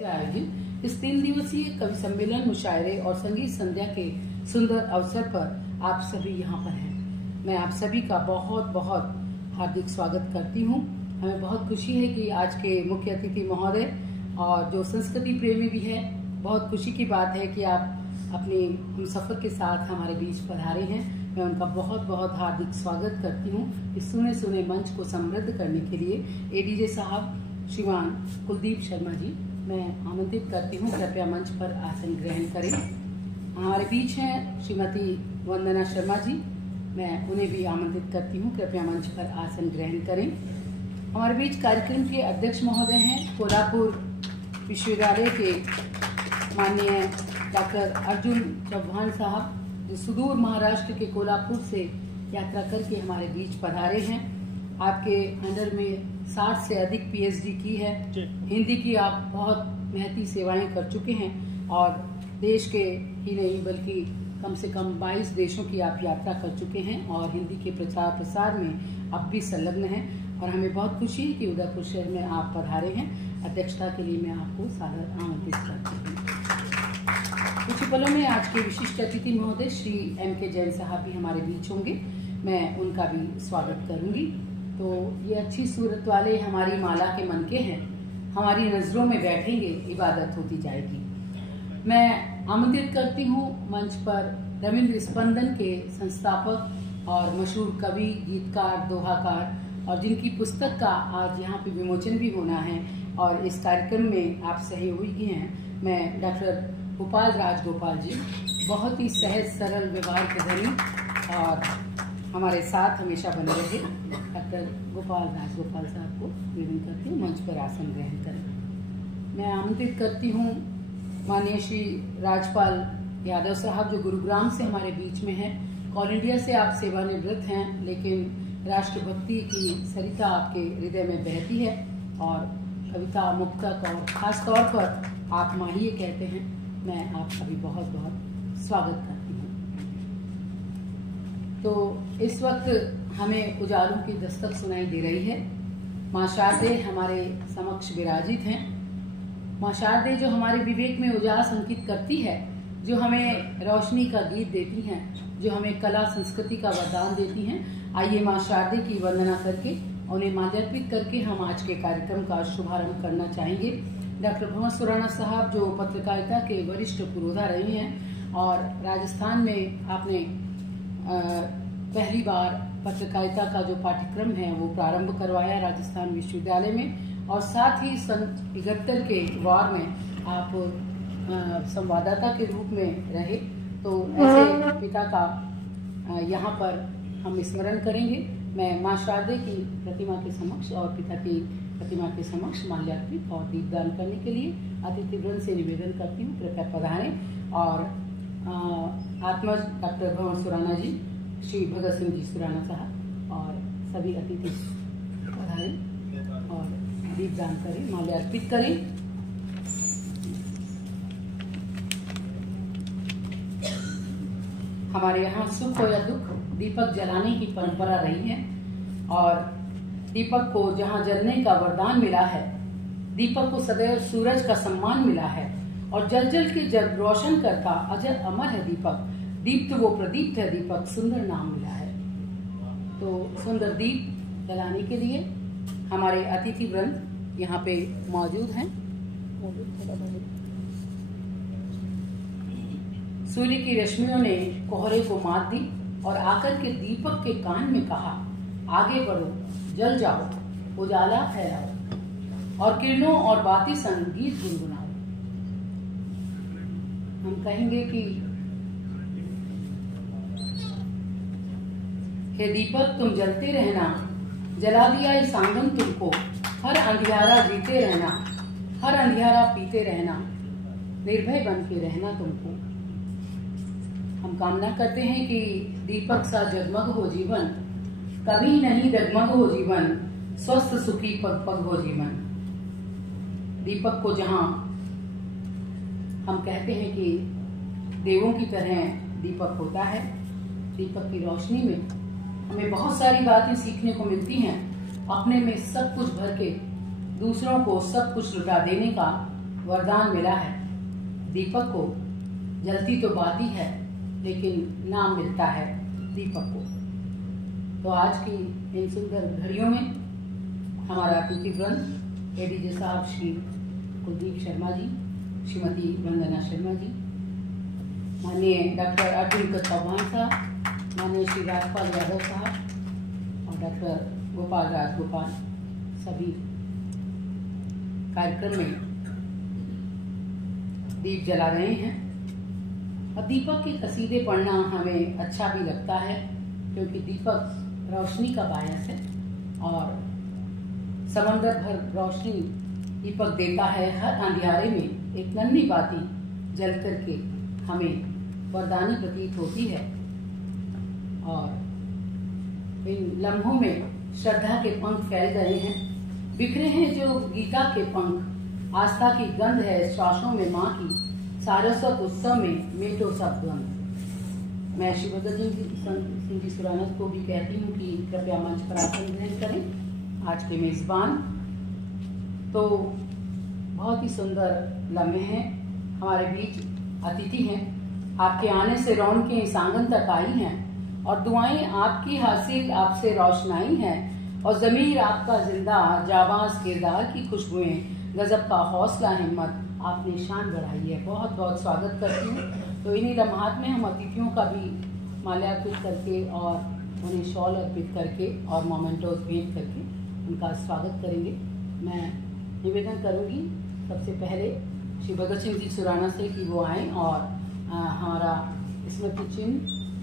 आयोजित इस 3 दिवसीय कवि सम्मेलन, मुशायरे और संगीत संध्या के सुंदर अवसर पर आप सभी यहाँ पर हैं। मैं आप सभी का बहुत बहुत हार्दिक स्वागत करती हूँ। हमें बहुत खुशी है कि आज के मुख्य अतिथि महोदय और जो संस्कृति प्रेमी भी है, बहुत खुशी की बात है कि आप अपने हम सफर के साथ हमारे बीच पधारे हैं। मैं उनका बहुत बहुत हार्दिक स्वागत करती हूँ। इस सुने सुने मंच को समृद्ध करने के लिए एडीजे साहब श्रीमान कुलदीप शर्मा जी मैं आमंत्रित करती हूँ, कृपया मंच पर आसन ग्रहण करें। हमारे बीच हैं श्रीमती वंदना शर्मा जी, मैं उन्हें भी आमंत्रित करती हूँ, कृपया मंच पर आसन ग्रहण करें। हमारे बीच कार्यक्रम के अध्यक्ष महोदय हैं कोल्हापुर विश्वविद्यालय के माननीय डॉक्टर अर्जुन चौहान साहब, जो सुदूर महाराष्ट्र के कोल्हापुर से यात्रा करके हमारे बीच पधारे हैं। आपके अंडर में 60 से अधिक पीएचडी की है। हिंदी की आप बहुत महती सेवाएं कर चुके हैं और देश के ही नहीं बल्कि कम से कम 22 देशों की आप यात्रा कर चुके हैं और हिंदी के प्रचार प्रसार में आप भी संलग्न हैं और हमें बहुत खुशी है कि उदयपुर शहर में आप पधारे हैं। अध्यक्षता के लिए मैं आपको सादर आमंत्रित करती हूँ। कुछ ही पलों में आज के विशिष्ट अतिथि महोदय श्री MK जैन साहब भी हमारे बीच होंगे, मैं उनका भी स्वागत करूंगी। तो ये अच्छी सूरत वाले हमारी माला के मनके हैं, हमारी नज़रों में बैठेंगे, इबादत होती जाएगी। मैं आमंत्रित करती हूँ मंच पर रविंद्र स्पंदन के संस्थापक और मशहूर कवि, गीतकार, दोहाकार और जिनकी पुस्तक का आज यहाँ पे विमोचन भी होना है और इस कार्यक्रम में आप सहयोगी हैं। मैं डॉक्टर गोपाल राजगोपाल जी, बहुत ही सहज सरल व्यवहार के धनी और हमारे साथ हमेशा बने रहे, डॉक्टर गोपाल राजगोपाल साहब को निवेदन करती हूँ मंच पर आसन ग्रहण करें। मैं आमंत्रित करती हूँ माननीय श्री राजपाल यादव साहब, जो गुरुग्राम से हमारे बीच में हैं। ऑल इंडिया से आप सेवानिवृत्त हैं, लेकिन राष्ट्रभक्ति की सरिता आपके हृदय में बहती है और कविता, मुक्तक और खास तौर पर आप माहिए कहते हैं। मैं आपका भी बहुत बहुत स्वागत करती हूँ। तो इस वक्त हमें उजालों की दस्तक सुनाई दे रही है। माँ शारदे हमारे समक्ष विराजित हैं। माँ शारदे जो हमारे विवेक में उजास अंकित करती है, जो हमें रोशनी का गीत देती हैं, जो हमें कला संस्कृति का वरदान देती हैं। आइए माँ शारदे की वंदना करके उन्हें माल्यार्पित करके हम आज के कार्यक्रम का शुभारंभ करना चाहेंगे। डॉक्टर भंवर सुराणा साहब जो पत्रकारिता के वरिष्ठ पुरोधा रहे हैं और राजस्थान में आपने पहली बार पत्रकारिता का जो पाठ्यक्रम है वो प्रारंभ करवाया राजस्थान विश्वविद्यालय में और साथ ही सन 71 के वार में आप संवाददाता के रूप में रहे। तो ऐसे पिता का यहाँ पर हम स्मरण करेंगे। मैं माँ शारदे की प्रतिमा के समक्ष और पिता की प्रतिमा के समक्ष माल्यार्पित और दीपदान करने के लिए अतिथिवृंद से निवेदन करती हूँ, कृपया पधारें। और आत्मज डॉक्टर भंवर सुराणा जी, श्री भगत सिंह जी सुराणा साहब और सभी अतिथि पधारें और दीपदान करें, माल्यार्पित करें। हमारे यहाँ सुख हो या दुख दीपक जलाने की परंपरा रही है और दीपक को जहाँ जलने का वरदान मिला है, दीपक को सदैव सूरज का सम्मान मिला है और जल जल के जल रोशन करता अजर अमर है दीपक। दीप्त वो प्रदीप्त है दीपक, सुंदर नाम मिला है। तो सुंदर दीप जलाने के लिए हमारे अतिथि वृंद यहाँ पे मौजूद हैं। सूर्य की रश्मियों ने कोहरे को मात दी और आकर के दीपक के कान में कहा, आगे बढ़ो, जल जाओ, उजाला फैलाओ और किरणों और बाती संगीत गुनगुनाओ। हम कहेंगे कि हे दीपक तुम जलते रहना, जला दिया इस आंगन तुमको, हर अंधियारा जीते रहना, हर अंधियारा पीते रहना, निर्भय बन के रहना तुमको। हम कामना करते हैं कि दीपक सा जगमग हो जीवन, कभी नहीं डगमग हो जीवन, स्वस्थ सुखी पग पग हो जीवन। दीपक को जहां हम कहते हैं कि देवों की तरह दीपक होता है, दीपक की रोशनी में हमें बहुत सारी बातें सीखने को मिलती हैं। अपने में सब कुछ भर के दूसरों को सब कुछ लुटा देने का वरदान मिला है। दीपक को जलती तो बाती है, लेकिन नाम मिलता है दीपक को। तो आज की इन सुंदर घड़ियों में हमारा अतिथि वृंद एडीजे साहब श्री कुलदीप शर्मा जी, श्रीमती वंदना शर्मा जी, माननीय डॉक्टर अर्जुन चौहान साहब, माननीय श्री राजपाल यादव साहब और डॉक्टर गोपाल राजगोपाल सभी कार्यक्रम में दीप जला रहे हैं। और दीपक के कसीदे पढ़ना हमें अच्छा भी लगता है, क्योंकि दीपक रोशनी का बायस है और समंदर भर रोशनी दीपक देता है। हर अंधियारे में एक नन्ही बाती जल करके हमें वरदानी प्रतीत होती है। और इन लम्हों में श्रद्धा के पंख फैल गए हैं, बिखरे हैं जो गीता के पंख। आस्था की गंध है श्वासों में माँ की, सारस्वत उत्सव में मेटो सब द्वंद। मैं श्री भगत सिंह जी सुराना को भी कहती हूँ कि कृपया मंच पर आसन ग्रहण करें। आज के मेजबान तो बहुत ही सुंदर लम्हे हैं, हमारे बीच अतिथि हैं। आपके आने से रौनकें इस आंगन तक आई हैं और दुआएं आपकी हासिल आपसे रोशनाई हैं, और ज़मीर आपका जिंदा जाबाज किरदार की खुशबुएं, गजब का हौसला हिम्मत आपने शान बढ़ाई है। बहुत बहुत स्वागत करती हूँ। तो इन्हीं लम्हात में हम अतिथियों का भी माल्यार्पित करके और उन्हें शॉल अर्पित करके और मोमेंटोस भेंट करके उनका स्वागत करेंगे। मैं निवेदन करूँगी सबसे पहले श्री भगत सिंह जी सुराना से कि वो आएँ और हमारा स्मृति चिन्ह,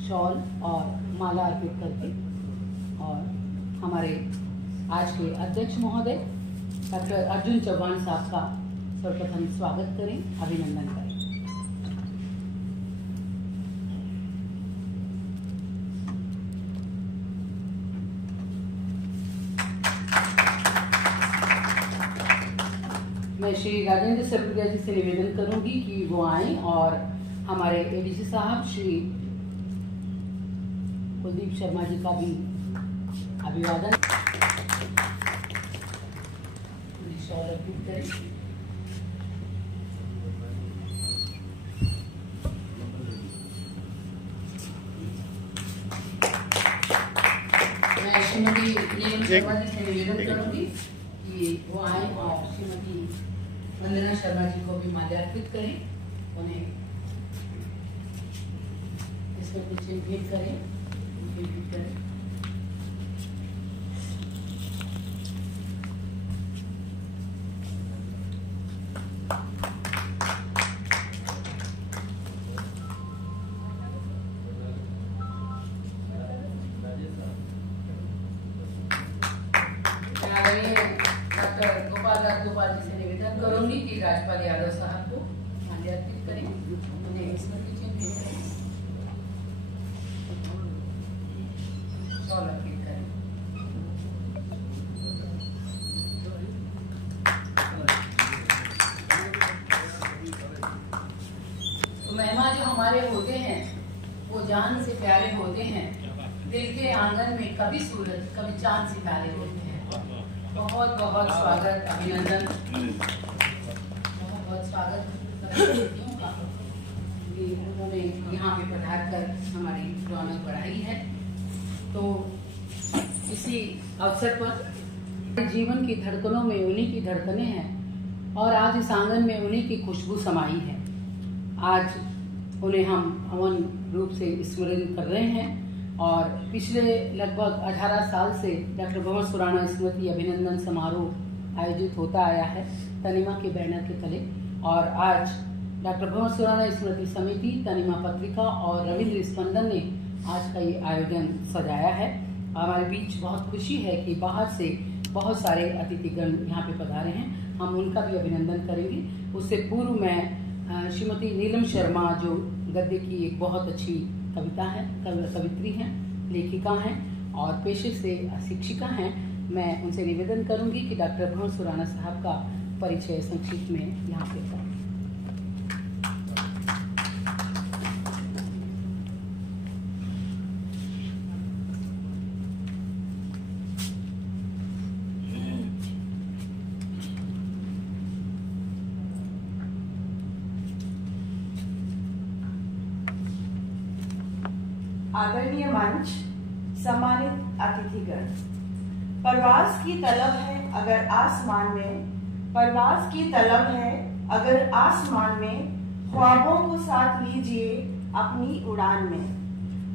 शॉल और माला अर्पित करके और हमारे आज के अध्यक्ष महोदय डॉक्टर अर्जुन चौहान साहब का सर्वप्रथम स्वागत करें, अभिनंदन करें। मैं श्री राजेंद्र सरगुजा जी से निवेदन करूंगी कि वो आएं और हमारे एडीसी साहब श्री कुलदीप शर्मा जी का भी अभिवादन करें। मैं श्रीमती नीलम शर्मा जी से निवेदन करूंगी कि वो आए और श्रीमती वंदना शर्मा जी को भी माल्यार्पित करें, उन्हें इसमें कुछ भेंट करें। डॉक्टर गोपाल राजगोपाल जी से निवेदन करूंगी कि राजपाल यादव साहब को माल्यार्पित करें, उन्हें स्मृति चिन्ह शॉल अर्पित करें। तो मेहमान जो हमारे होते हैं वो जान से प्यारे होते हैं। दिल के आंगन में कभी सूरज कभी चांद सितारे होते हैं। बहुत बहुत स्वागत, अभिनंदन, बहुत बहुत स्वागत का। उन्होंने यहाँ पे पधार कर हमारी रौनक बढ़ाई है। तो इसी अवसर पर जीवन की धड़कनों में उन्हीं की धड़कनें हैं और आज इस आंगन में उन्हीं की खुशबू समाई है। आज उन्हें हम हवन रूप से स्मरण कर रहे हैं और पिछले लगभग 18 साल से डॉक्टर भवन सुराना स्मृति अभिनंदन समारोह आयोजित होता आया है तनिमा के बैनर के तले। और आज डॉक्टर भवन सुराना स्मृति समिति, तनिमा पत्रिका और रविंद्र स्पंदन ने आज का ये आयोजन सजाया है। हमारे बीच बहुत खुशी है कि बाहर से बहुत सारे अतिथिगण यहाँ पे पधारे हैं, हम उनका भी अभिनंदन करेंगे। उससे पूर्व मैं श्रीमती नीलम शर्मा, जो गद्य की एक बहुत अच्छी कविता है, कवित्री हैं, लेखिका हैं और पेशे से शिक्षिका हैं, मैं उनसे निवेदन करूंगी कि डॉक्टर भवन सुराना साहब का परिचय संक्षिप्त में यहाँ पे करें। आदरणीय मंच, सम्मानित अतिथिगण, परवाज़ की तलब है अगर आसमान में, परवाज़ की तलब है अगर आसमान में, ख्वाबों को साथ लीजिए अपनी उड़ान में।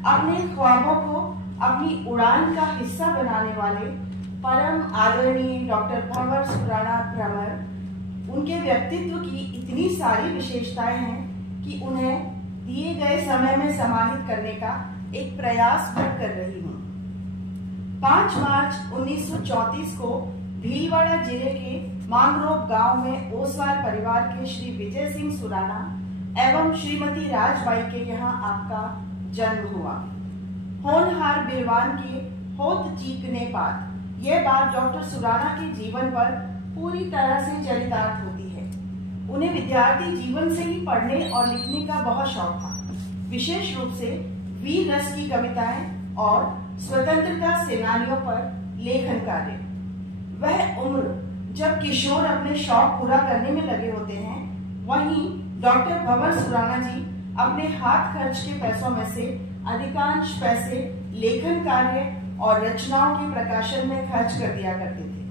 अपने ख्वाबों को अपनी उड़ान का हिस्सा बनाने वाले परम आदरणीय डॉक्टर भंवर सुराणा भ्रमर, उनके व्यक्तित्व की इतनी सारी विशेषताएं हैं कि उन्हें दिए गए समय में समाहित करने का एक प्रयास कर रही हूँ। 5 मार्च 1934 को भीलवाड़ा जिले के मांगरोप गांव में ओसवाल परिवार के श्री विजय सिंह सुराणा एवं श्रीमती राजबाई के यहाँ आपका जन्म हुआ। होनहार बिरवान के होत चीकने पात, यह बात डॉक्टर सुराणा के जीवन पर पूरी तरह से चरितार्थ होती है। उन्हें विद्यार्थी जीवन से ही पढ़ने और लिखने का बहुत शौक था, विशेष रूप से वीर रस की कविताएं और स्वतंत्रता सेनानियों पर लेखन कार्य। वह उम्र जब किशोर अपने शौक पूरा करने में लगे होते हैं, वहीं डॉक्टर भंवर सुराणा जी अपने हाथ खर्च के पैसों में से अधिकांश पैसे लेखन कार्य और रचनाओं के प्रकाशन में खर्च कर दिया करते थे।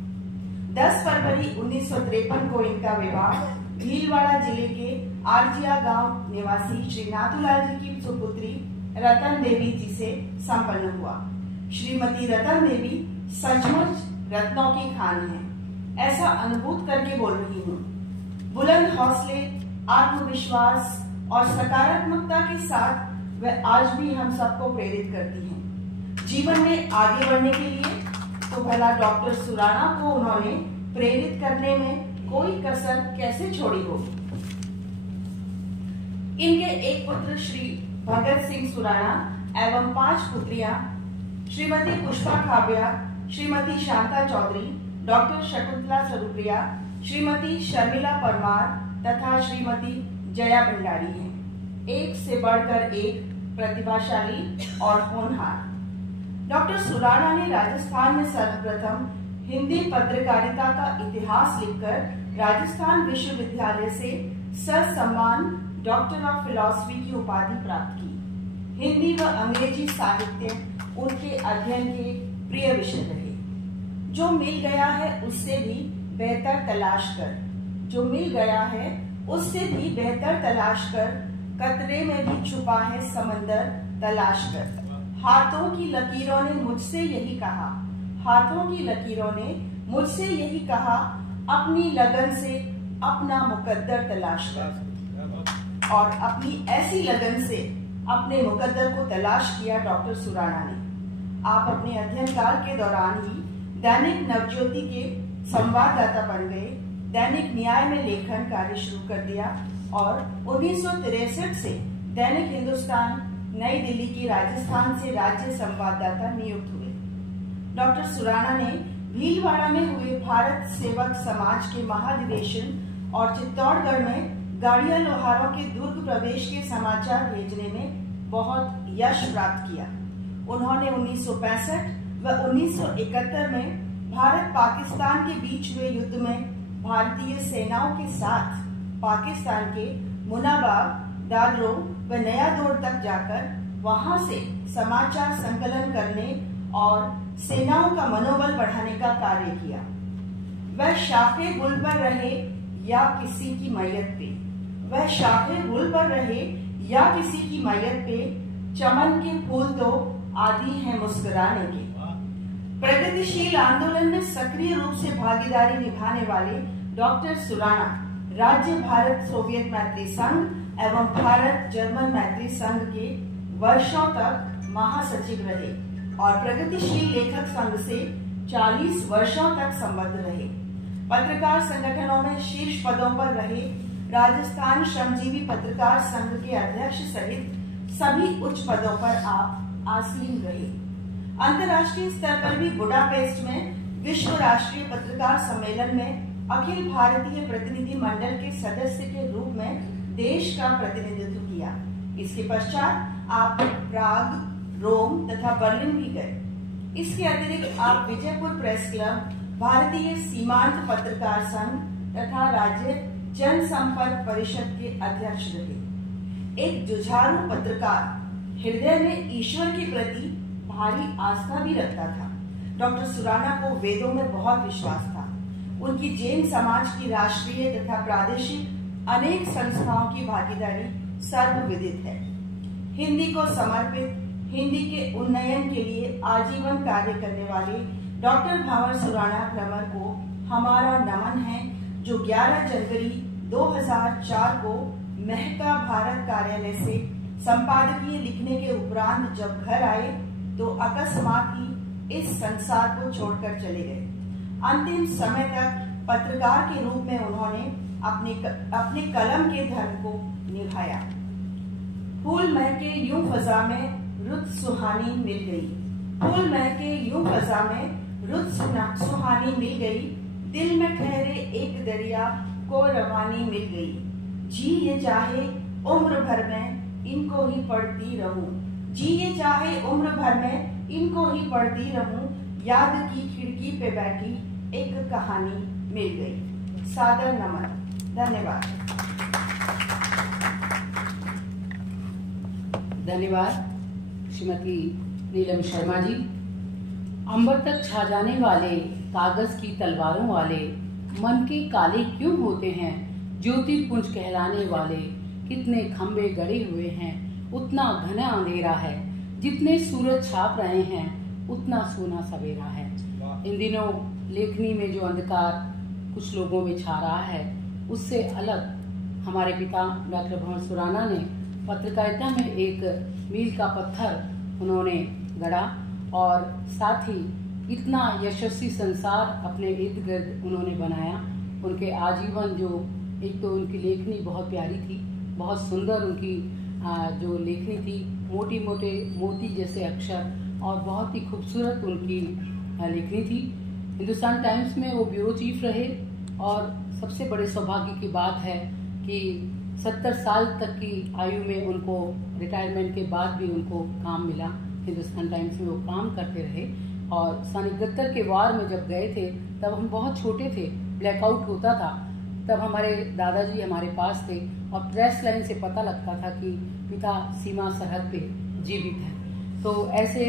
10 फरवरी 1953 को इनका विवाह भीलवाड़ा जिले के आरजिया गांव निवासी श्री नाथूलाल जी की सुपुत्री रतन देवी जी से संपन्न हुआ। श्रीमती रतन देवी सचमुच रत्नों की खान है, ऐसा अनुभूत करके बोल रही हूँ। बुलंद हौसले, आत्मविश्वास और सकारात्मकता के साथ वह आज भी हम सबको प्रेरित करती हैं। जीवन में आगे बढ़ने के लिए तो भला डॉक्टर सुराणा को उन्होंने प्रेरित करने में कोई कसर कैसे छोड़ी होगी। इनके एक पुत्र श्री भगत सिंह सुराणा एवं 5 पुत्रियां श्रीमती पुष्पा खाबिया, श्रीमती शांता चौधरी, डॉक्टर शकुंतला स्वरूप्रिया, श्रीमती शर्मिला परमार तथा श्रीमती जया भंडारी हैं। एक से बढ़कर एक प्रतिभाशाली और होनहार। डॉक्टर सुराणा ने राजस्थान में सर्वप्रथम हिंदी पत्रकारिता का इतिहास लिखकर राजस्थान विश्वविद्यालय से ससम्मान डॉक्टर ऑफ फिलॉसफी की उपाधि प्राप्त की। हिंदी व अंग्रेजी साहित्य उनके अध्ययन के प्रिय विषय रहे। जो मिल गया है उससे भी बेहतर तलाश कर, जो मिल गया है उससे भी बेहतर तलाश कर, कतरे में भी छुपा है समंदर तलाश कर। हाथों की लकीरों ने मुझसे यही कहा, हाथों की लकीरों ने मुझसे यही कहा, अपनी लगन से अपना मुकद्दर तलाश कर। और अपनी ऐसी लगन से अपने मुकद्दर को तलाश किया डॉक्टर सुराणा ने। आप अपने अध्ययन काल के दौरान ही दैनिक नवज्योति के संवाददाता बन गए, दैनिक न्याय में लेखन कार्य शुरू कर दिया और 1963 से दैनिक हिंदुस्तान नई दिल्ली की राजस्थान से राज्य संवाददाता नियुक्त हुए। डॉक्टर सुराणा ने भीलवाड़ा में हुए भारत सेवक समाज के महाधिवेशन और चित्तौड़गढ़ में गाड़िया लोहारों के दुर्ग प्रवेश के समाचार भेजने में बहुत यश प्राप्त किया। उन्होंने 1965 व 1971 में भारत पाकिस्तान के बीच हुए युद्ध में भारतीय सेनाओं के साथ पाकिस्तान के मुनाबाग, दादरो व नया दौर तक जाकर वहां से समाचार संकलन करने और सेनाओं का मनोबल बढ़ाने का कार्य किया। वह शाखे गुल पर रहे या किसी की मैयत पे, वह शाखे गुल पर रहे या किसी की मैयत पे, चमन के फूल तो आदि हैं मुस्कुराने के। प्रगतिशील आंदोलन में सक्रिय रूप से भागीदारी निभाने वाले डॉक्टर सुराणा राज्य भारत सोवियत मैत्री संघ एवं भारत जर्मन मैत्री संघ के वर्षों तक महासचिव रहे और प्रगतिशील लेखक संघ से 40 वर्षों तक संबद्ध रहे। पत्रकार संगठनों में शीर्ष पदों पर रहे। राजस्थान श्रमजीवी पत्रकार संघ के अध्यक्ष सहित सभी उच्च पदों पर आप आसीन रहे। अंतर्राष्ट्रीय स्तर पर भी बुडापेस्ट में विश्व राष्ट्रीय पत्रकार सम्मेलन में अखिल भारतीय प्रतिनिधि मंडल के सदस्य के रूप में देश का प्रतिनिधित्व किया। इसके पश्चात आप प्राग, रोम तथा बर्लिन भी गए। इसके अतिरिक्त आप विजयपुर प्रेस क्लब, भारतीय सीमांत पत्रकार संघ तथा राज्य जनसंपर्क परिषद के अध्यक्ष रहे। एक जुझारू पत्रकार, हृदय में ईश्वर के प्रति भारी आस्था भी रखता था। डॉक्टर सुराना को वेदों में बहुत विश्वास था। उनकी जैन समाज की राष्ट्रीय तथा प्रादेशिक अनेक संस्थाओं की भागीदारी सर्वविदित है। हिंदी को समर्पित, हिंदी के उन्नयन के लिए आजीवन कार्य करने वाले डॉक्टर भावर सुराना भ्रमर को हमारा नमन है, जो 11 जनवरी 2004 को महका भारत कार्यालय से संपादकीय लिखने के उपरांत जब घर आए तो अकस्मात ही इस संसार को छोड़कर चले गए। अंतिम समय तक पत्रकार के रूप में उन्होंने अपने कलम के धर्म को निभाया। फूल महके यूं फजा में रुत सुहानी मिल गई, फूल महके यूं फजा में रुत सुहानी मिल गई, दिल में ठहरे एक दरिया को रवानी मिल गई। जी ये चाहे उम्र भर में इनको ही पढ़ती रहूं, जी ये चाहे उम्र भर में इनको ही पढ़ती रहूं, याद की खिड़की पे बैठी एक कहानी मिल गई। सादर नमन। धन्यवाद। धन्यवाद श्रीमती नीलम शर्मा जी। अंबर तक छा जाने वाले कागज की तलवारों वाले मन के काले क्यों होते हैं, ज्योतिर्पुंज कहलाने वाले कितने खंबे गड़े हुए हैं, उतना घना अंधेरा है, जितने सूरज छाप रहे हैं उतना सोना सवेरा है। इन दिनों लेखनी में जो अंधकार कुछ लोगों में छा रहा है, उससे अलग हमारे पिता डॉक्टर भावर सुराना ने पत्रकारिता में एक मील का पत्थर उन्होंने गढ़ा और साथ ही इतना यशस्वी संसार अपने इर्द गिर्द उन्होंने बनाया। उनके आजीवन जो एक तो उनकी लेखनी बहुत प्यारी थी, बहुत सुंदर उनकी जो लेखनी थी, मोटी मोटे मोती जैसे अक्षर और बहुत ही खूबसूरत उनकी लेखनी थी। हिंदुस्तान टाइम्स में वो ब्यूरो चीफ रहे और सबसे बड़े सौभाग्य की बात है कि 70 साल तक की आयु में उनको रिटायरमेंट के बाद भी उनको काम मिला। हिंदुस्तान टाइम्स में वो काम करते रहे और सन 71 के वार में जब गए थे तब हम बहुत छोटे थे, ब्लैकआउट होता था, तब हमारे दादाजी हमारे पास थे और प्रेस लाइन से पता लगता था कि पिता सीमा सरहद पे जीवित हैं। तो ऐसे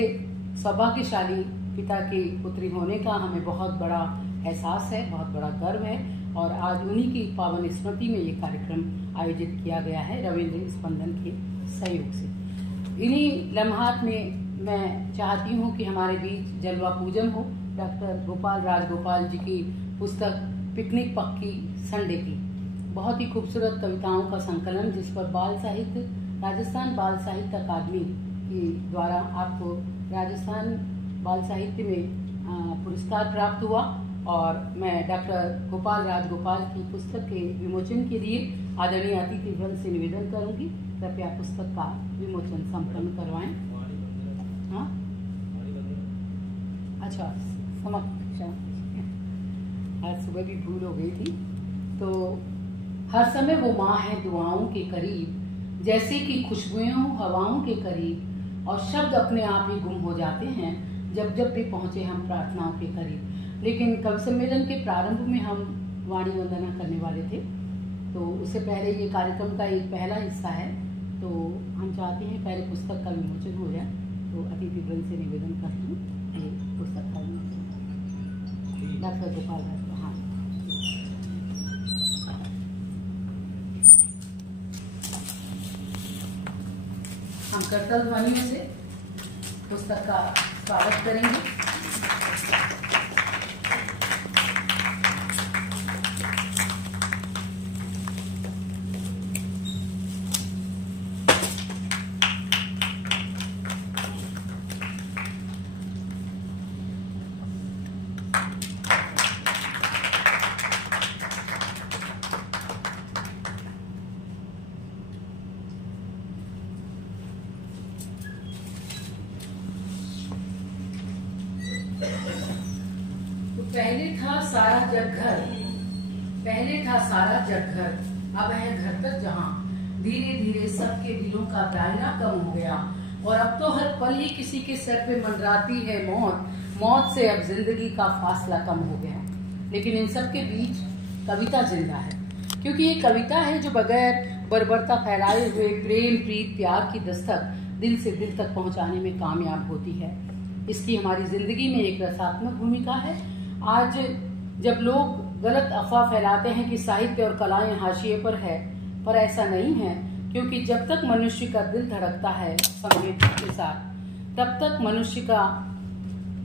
सौभाग्यशाली पिता की पुत्री होने का हमें बहुत बड़ा एहसास है, बहुत बड़ा गर्व है और आज उन्हीं की पावन स्मृति में ये कार्यक्रम आयोजित किया गया है रविंद्र स्पंदन के सहयोग से। इन्हीं लम्हात में मैं चाहती हूँ कि हमारे बीच जलवा पूजन हो। डॉक्टर गोपाल राजगोपाल जी की पुस्तक पिकनिक पक्की संडे की बहुत ही खूबसूरत कविताओं का संकलन, जिस पर बाल साहित्य राजस्थान बाल साहित्य अकादमी के द्वारा आपको राजस्थान बाल साहित्य में पुरस्कार प्राप्त हुआ और मैं डॉक्टर गोपाल राजगोपाल की पुस्तक के विमोचन के लिए आदरणीय अतिथिगण से निवेदन करूंगी, कृपया पुस्तक का विमोचन संपन्न करवाएं। हाँ अच्छा, आज सुबह भी भूल हो गई थी। तो हर समय वो माँ है दुआओं के करीब, जैसे कि खुशबुओं हवाओं के करीब, और शब्द अपने आप ही गुम हो जाते हैं जब जब भी पहुंचे हम प्रार्थनाओं के करीब। लेकिन कवि सम्मेलन के प्रारंभ में हम वाणी वंदना करने वाले थे, तो उससे पहले ये कार्यक्रम का एक पहला हिस्सा है, तो हम चाहते हैं पहले पुस्तक का विमोचन हो जाए। तो अतिथिगण से निवेदन करती हूँ ये पुस्तक का विमोचन डॉक्टर गोपाल राज। हाँ, हम करतल ध्वनियों से पुस्तक का स्वागत करेंगे। पहले था सारा जग घर, पहले था सारा जग घर, अब है घर तक जहां। धीरे धीरे सबके दिलों का दायरा कम हो गया और अब तो हर पल ही किसी के सर पे मंडराती है मौत। मौत से अब जिंदगी का फासला कम हो गया, लेकिन इन सब के बीच कविता जिंदा है, क्योंकि ये कविता है जो बगैर बर्बरता फैलाए हुए प्रेम प्रीत प्यार की दस्तक दिल से दिल तक पहुंचाने में कामयाब होती है। इसकी हमारी जिंदगी में एक रसात्मक भूमिका है। आज जब लोग गलत अफवाह फैलाते हैं कि साहित्य और कलाएं हाशिए पर है, पर ऐसा नहीं है, क्योंकि जब तक मनुष्य का दिल धड़कता है संगीत के साथ, तब तक मनुष्य का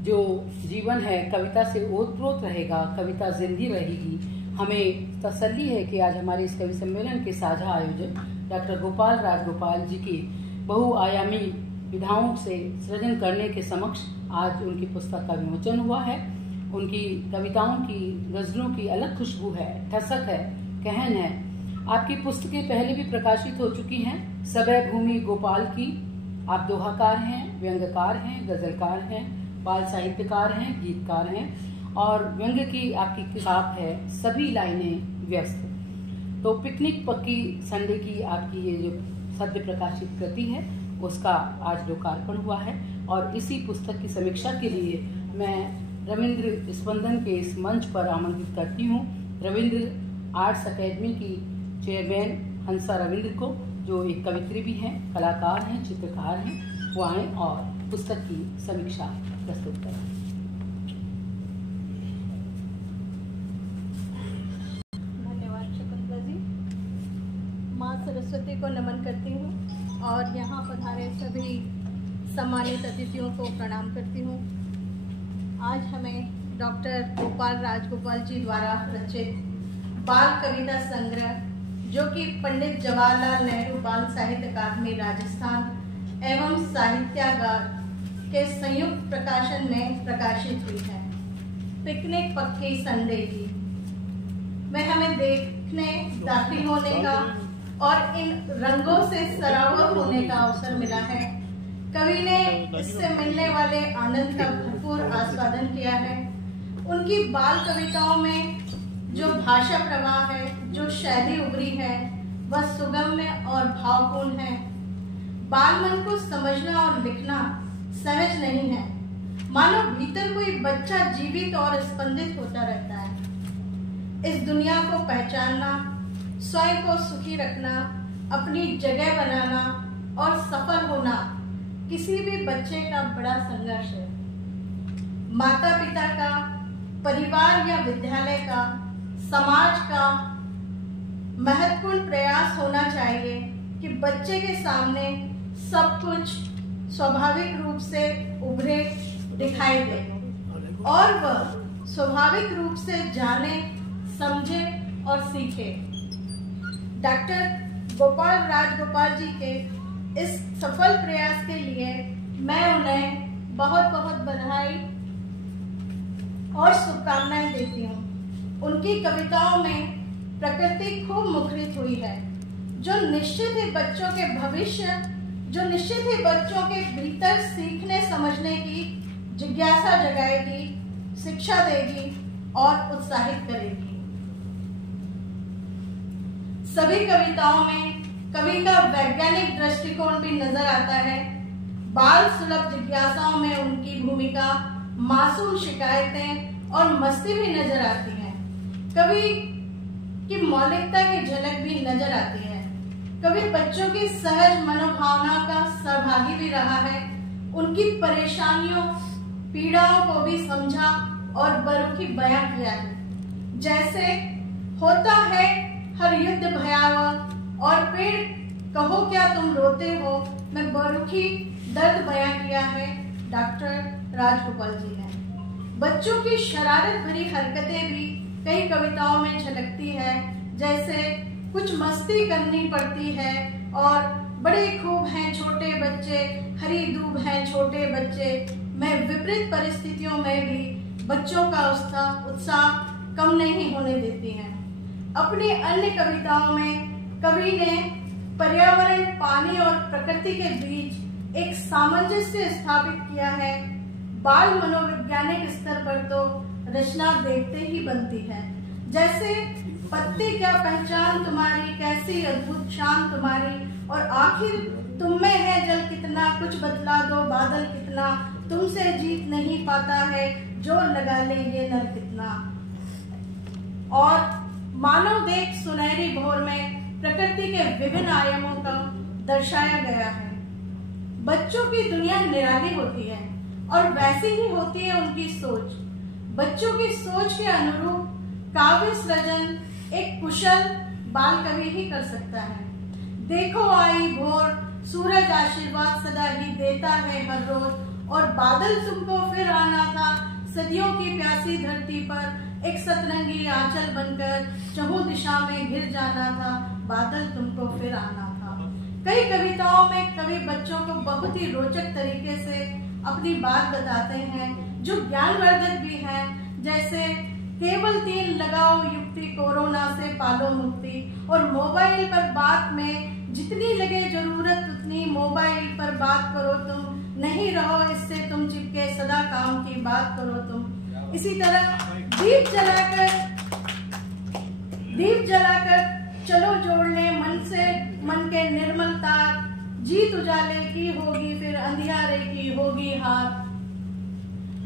जो जीवन है कविता से ओतप्रोत रहेगा, कविता जिंदी रहेगी। हमें तसल्ली है कि आज हमारे इस कवि सम्मेलन के साझा आयोजक डॉक्टर गोपाल राजगोपाल जी की बहुआयामी विधाओं से सृजन करने के समक्ष आज उनकी पुस्तक का विमोचन हुआ है। उनकी कविताओं की, गजलों की अलग खुशबू है, ठसक है, कहन है। आपकी पुस्तकें पहले भी प्रकाशित हो चुकी हैं। सबय भूमि गोपाल की आप दोहाकार हैं, व्यंग्यकार हैं, गजलकार हैं, बाल साहित्यकार हैं, गीतकार हैं और व्यंग्य की आपकी किताब है सभी लाइनें व्यस्त। तो पिकनिक पक्की संडे की आपकी ये जो सद्य प्रकाशित कृति है उसका आज लोकार्पण हुआ है और इसी पुस्तक की समीक्षा के लिए मैं रविंद्र स्पंदन के इस मंच पर आमंत्रित करती हूँ रविंद्र आर्ट्स अकेडमी की चेयरमैन हंसा रविंद्र को, जो एक कवित्री भी हैं, कलाकार हैं, चित्रकार हैं, वो आए और पुस्तक की समीक्षा प्रस्तुत करें। धन्यवाद शकुंतला जी। माँ सरस्वती को नमन करती हूँ और यहाँ पधारे सभी सम्मानित अतिथियों को प्रणाम करती हूँ। आज हमें डॉक्टर गोपाल राजगोपाल जी द्वारा रचित बाल कविता संग्रह, जो कि पंडित जवाहरलाल नेहरू बाल साहित्य अकादमी राजस्थान एवं साहित्यागार के संयुक्त प्रकाशन में प्रकाशित हुई है, पिकनिक पक्की संडे की, में हमें देखने, दाखिल होने का और इन रंगों से सराबोर होने का अवसर मिला है। कवि ने इससे मिलने वाले आनंद का भरपूर आस्वादन किया है। उनकी बाल कविताओं में जो भाषा प्रवाह है, जो शैली उभरी है, वह सुगम्य और भावपूर्ण है। बाल मन को समझना और लिखना सहज नहीं है, मानो भीतर कोई बच्चा जीवित और स्पंदित होता रहता है। इस दुनिया को पहचानना, स्वयं को सुखी रखना, अपनी जगह बनाना और सफल होना किसी भी बच्चे का बड़ा संघर्ष है। माता पिता का, परिवार या विद्यालय का, समाज का महत्वपूर्ण प्रयास होना चाहिए कि बच्चे के सामने सब कुछ स्वाभाविक रूप से उभरे दिखाई दे और वह स्वाभाविक रूप से जाने, समझे और सीखे। डॉक्टर गोपाल राजगोपाल जी के इस सफल प्रयास के लिए मैं उन्हें बहुत बहुत बधाई और शुभकामनाएं देती हूँ। उनकी कविताओं में प्रकृति खूब मुखरित हुई है, जो निश्चित ही बच्चों के भविष्य, जो निश्चित ही बच्चों के भीतर सीखने समझने की जिज्ञासा जगाएगी, शिक्षा देगी और उत्साहित करेगी। सभी कविताओं में कवि का वैज्ञानिक दृष्टिकोण भी नजर आता है। बाल सुलभ जिज्ञासाओं में उनकी भूमिका, मासूम शिकायतें और मस्ती भी नजर आती है। कवि की मौलिकता की झलक भी नजर आती है। कवि बच्चों की सहज मनोभावना का सहभागी भी रहा है। उनकी परेशानियों, पीड़ाओं को भी समझा और बरूखी बयां किया है। जैसे होता है हर युद्ध भयावह और पेड़ कहो क्या तुम रोते हो, मैं बरूखी दर्द बयां किया है डॉक्टर राजगोपाल जी ने। बच्चों की शरारत भरी हरकतें भी कई कविताओं में झलकती है। जैसे कुछ मस्ती करनी पड़ती है और बड़े खूब हैं छोटे बच्चे, हरी दूब हैं छोटे बच्चे, मैं विपरीत परिस्थितियों में भी बच्चों का उत्साह कम नहीं होने देती हैं। अपनी अन्य कविताओं में कवि ने पर्यावरण, पानी और प्रकृति के बीच एक सामंजस्य स्थापित किया है। बाल मनोवैज्ञानिक स्तर पर तो रचना देखते ही बनती है। जैसे पत्ते क्या पहचान तुम्हारी, कैसी अद्भुत शान तुम्हारी, और आखिर तुम में है जल कितना, कुछ बतला दो बादल कितना, तुमसे जीत नहीं पाता है जो लगा ले ये नल कितना। और मानव देख सुनहरी भोर में प्रकृति के विभिन्न आयामों का दर्शाया गया है। बच्चों की दुनिया निराली होती है और वैसी ही होती है उनकी सोच। बच्चों की सोच के अनुरूप काव्य सृजन एक कुशल बाल कवि ही कर सकता है। देखो आई भोर, सूरज आशीर्वाद सदा ही देता है हर रोज, और बादल तुमको फिर आना था, सदियों की प्यासी धरती पर एक सतरंगी आंचल बनकर चहुं दिशा में घिर जाना था, बादल तुमको फिर आना था। कई कविताओं में कवि बच्चों को बहुत ही रोचक तरीके से अपनी बात बताते हैं जो ज्ञानवर्धक भी है, जैसे केवल 3 लगाओ युक्ति, कोरोना से पालो मुक्ति, और मोबाइल पर बात में जितनी लगे जरूरत उतनी मोबाइल पर बात करो तुम, नहीं रहो इससे तुम चिपके, सदा काम की बात करो तुम। इसी तरह दीप जलाकर चलो जोड़ने मन से मन के निर्मलता, जीत उजाले की होगी फिर अंधियारे की होगी हार।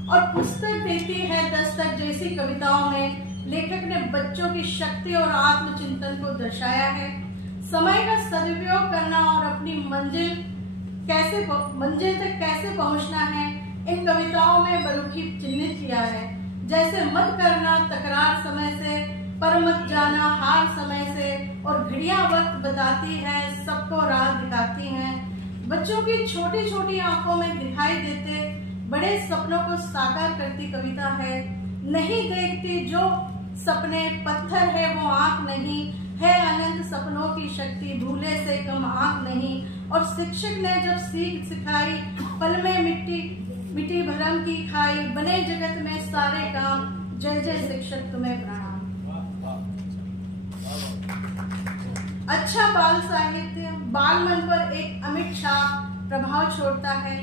और पुस्तक देती है दस्तक जैसी कविताओं में लेखक ने बच्चों की शक्ति और आत्मचिंतन को दर्शाया है। समय का सदुपयोग करना और अपनी मंजिल तक कैसे पहुंचना है, इन कविताओं में बरूखी चिन्हित किया है। जैसे मत करना तकरार समय से, पर मत जाना हार समय से, और घड़ियां वक्त बताती है, सबको राह दिखाती हैं। बच्चों की छोटी छोटी आंखों में दिखाई देते बड़े सपनों को साकार करती कविता है। नहीं देखती जो सपने, पत्थर है वो आंख नहीं, है अनंत सपनों की शक्ति, भूले से कम आंख नहीं। और शिक्षक ने जब सीख सिखाई, पल में मिट्टी भरम की खाई, बने जगत में सारे काम, जय जय शिक्षक तुम्हें प्रणाम। अच्छा बाल साहित्य बाल मन पर एक अमिट छाप प्रभाव छोड़ता है,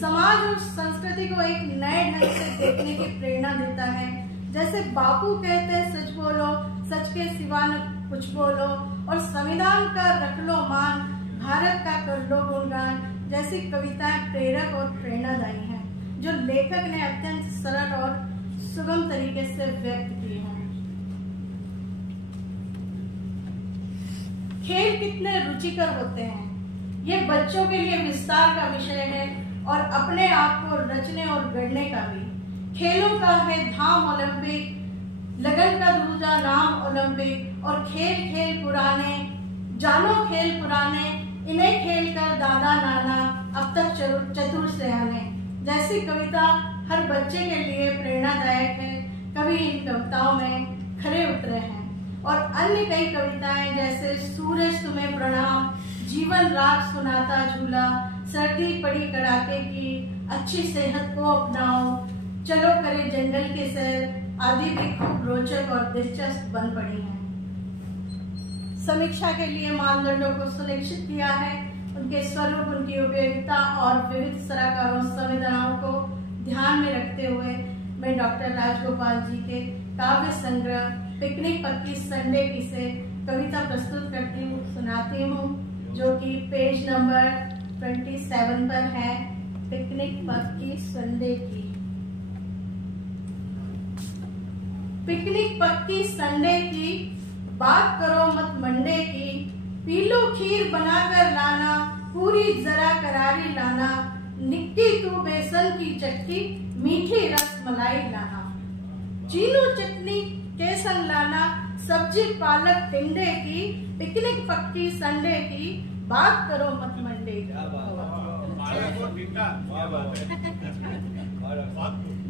समाज और संस्कृति को एक नए ढंग से देखने की प्रेरणा देता है। जैसे बापू कहते हैं सच बोलो, सच के सिवा न कुछ बोलो, और संविधान का रख लो मान, भारत का कर लो गुणगान, जैसी कविताएं प्रेरक और प्रेरणादायी हैं, जो लेखक ने अत्यंत सरल और सुगम तरीके से व्यक्त की है। खेल कितने रुचिकर होते हैं, ये बच्चों के लिए विस्तार का विषय है और अपने आप को रचने और गढ़ने का भी। खेलों का है धाम ओलंपिक, लगन का दूजा नाम ओलंपिक, और खेल खेल पुराने, जानो खेल पुराने, इन्हें खेल कर दादा नाना, अब तक चतुर सयाने, जैसी कविता हर बच्चे के लिए प्रेरणादायक है। कवि इन कविताओं में खरे उतरे हैं। और अन्य कई कविताएं जैसे सूरज तुम्हें प्रणाम, जीवन रात सुनाता झूला, सर्दी पड़ी कड़ाके की, अच्छी सेहत को अपनाओ, चलो करे जंगल के सैर, आदि भी खूब रोचक और दिलचस्प बन पड़ी हैं। समीक्षा के लिए मानदंडों को सुनिश्चित किया है, उनके स्वरूप, उनकी उपयोगिता और विविध सलाहकारों संवेदनाओं को ध्यान में रखते हुए मैं डॉक्टर राजगोपाल जी के काव्य संग्रह पिकनिक पक्की संडे की से कविता प्रस्तुत सुनाती हूँ, जो कि पेज नंबर 27 पर है। पिकनिक पक्की संडे की। पिकनिक पक्की संडे की, बात करो मत मंडे की, पी लो खीर बनाकर लाना, पूरी जरा करारी लाना, निक्की तू बेसन की चक्की, मीठी रस मलाई लाना, चीनू चटनी के संग लाना, सब्जी पालक टिंडे की, पिकनिक पक्की संडे की, बात करो मत मंडे की।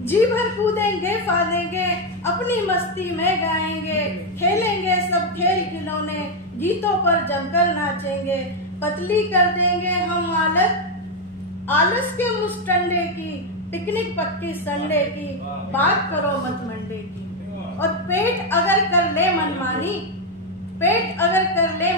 जी भर कूदेंगे फादेंगे, अपनी मस्ती में गाएंगे, खेलेंगे सब खेल खिलौने, गीतों पर जमकर नाचेंगे, पतली कर देंगे हम आलस के मुस्टंडे की, पिकनिक पक्की संडे की, बात करो मत मंडे की। और पेट अगर कर ले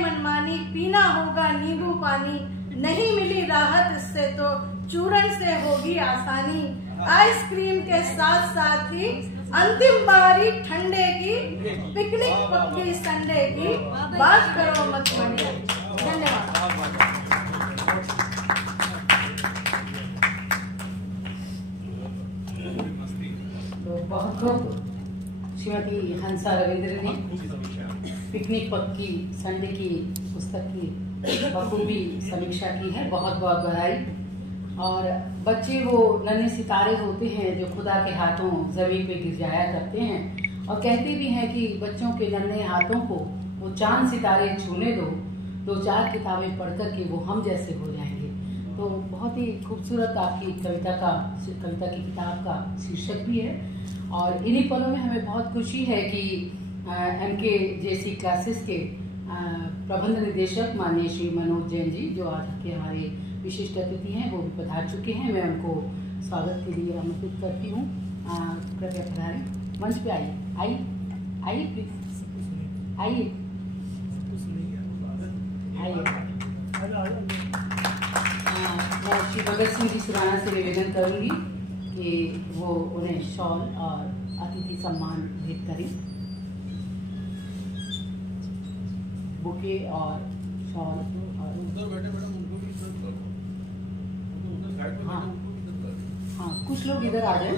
मनमानी, पीना होगा नींबू पानी, नहीं मिली राहत इससे तो चूरन से होगी आसानी, आइसक्रीम के साथ साथ ही अंतिम बारी ठंडे की, पिकनिक पक्की संडे की, बात करो मत मंडे। धन्यवाद। तो बहुत खूब श्रीमती हंसा रविंद्र ने पिकनिक पक्की संडे की पुस्तक की बखूबी समीक्षा की है, बहुत बहुत बधाई। और बच्चे वो नन्हे सितारे होते हैं जो खुदा के हाथों ज़मीन पे गिर जाया करते हैं और कहते भी हैं कि बच्चों के नन्हे हाथों को वो चांद सितारे छूने दो, 2-4 किताबें पढ़ कर के वो हम जैसे हो जाएंगे। तो बहुत ही खूबसूरत आपकी कविता की किताब का शीर्षक भी है और इन्हीं पलों में हमें बहुत खुशी है कि MK JC क्लासेस के प्रबंध निदेशक माननीय श्री मनोज जैन जी जो आज के हमारे विशिष्ट अतिथि हैं वो भी पधार चुके हैं। मैं उनको स्वागत के लिए आमंत्रित करती हूँ। कृपया पधारें, मंच पे आइए प्लीज, आइए। मैं श्री भगत सिंह जी सुराना से निवेदन करूंगी कि वो उन्हें शॉल और अतिथि सम्मान भेंट करें। बुके और शॉल और हाँ कुछ लोग इधर आ जाए।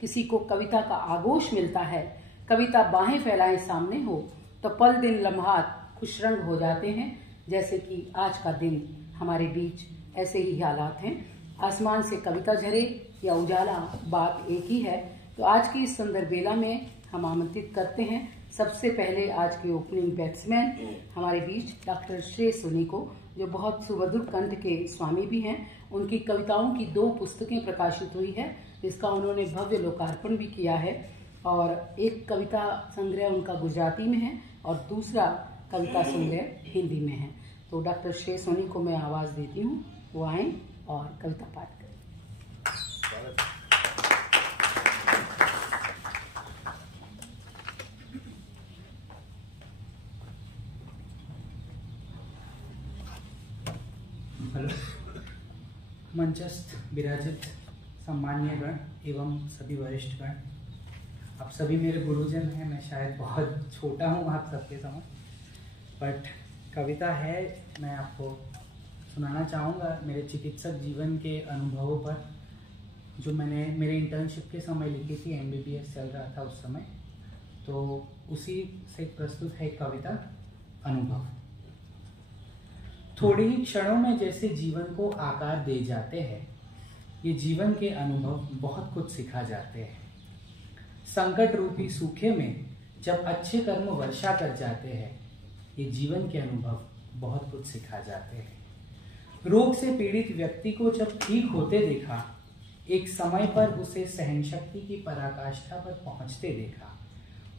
किसी को कविता का आगोश मिलता है, कविता बाहें फैलाए सामने हो तो पल दिन लम्हात खुश रंग हो जाते हैं। जैसे कि आज का दिन हमारे बीच ऐसे ही हालात हैं। आसमान से कविता झरे या उजाला बात एक ही है। तो आज की इस सुंदर बेला में हम आमंत्रित करते हैं सबसे पहले आज के ओपनिंग बैट्समैन हमारे बीच डॉक्टर श्रेय सोनी को, जो बहुत सुमधुर कंठ के स्वामी भी हैं। उनकी कविताओं की 2 पुस्तकें प्रकाशित हुई है जिसका उन्होंने भव्य लोकार्पण भी किया है और एक कविता संग्रह उनका गुजराती में है और दूसरा कविता संग्रह हिंदी में है। तो डॉक्टर श्रेय सोनी को मैं आवाज़ देती हूँ, वो आएँ और कविता पाठ करें। हेलो, मंचस्थ विराजित सम्मानीय गण एवं सभी वरिष्ठ गण, आप सभी मेरे गुरुजन हैं। मैं शायद बहुत छोटा हूँ आप सबके समझ, बट कविता है मैं आपको सुनाना चाहूँगा मेरे चिकित्सक जीवन के अनुभवों पर, जो मैंने मेरे इंटर्नशिप के समय लिखी थी। MBBS चल रहा था उस समय, तो उसी से प्रस्तुत है कविता अनुभव। थोड़े ही क्षणों में जैसे जीवन को आकार दे जाते हैं, ये जीवन के अनुभव बहुत कुछ सिखा जाते हैं। संकट रूपी सूखे में जब अच्छे कर्म वर्षा कर जाते हैं, ये जीवन के अनुभव बहुत कुछ सिखा जाते हैं। रोग से पीड़ित व्यक्ति को जब ठीक होते देखा, एक समय पर उसे सहनशक्ति की पराकाष्ठा पर पहुंचते देखा।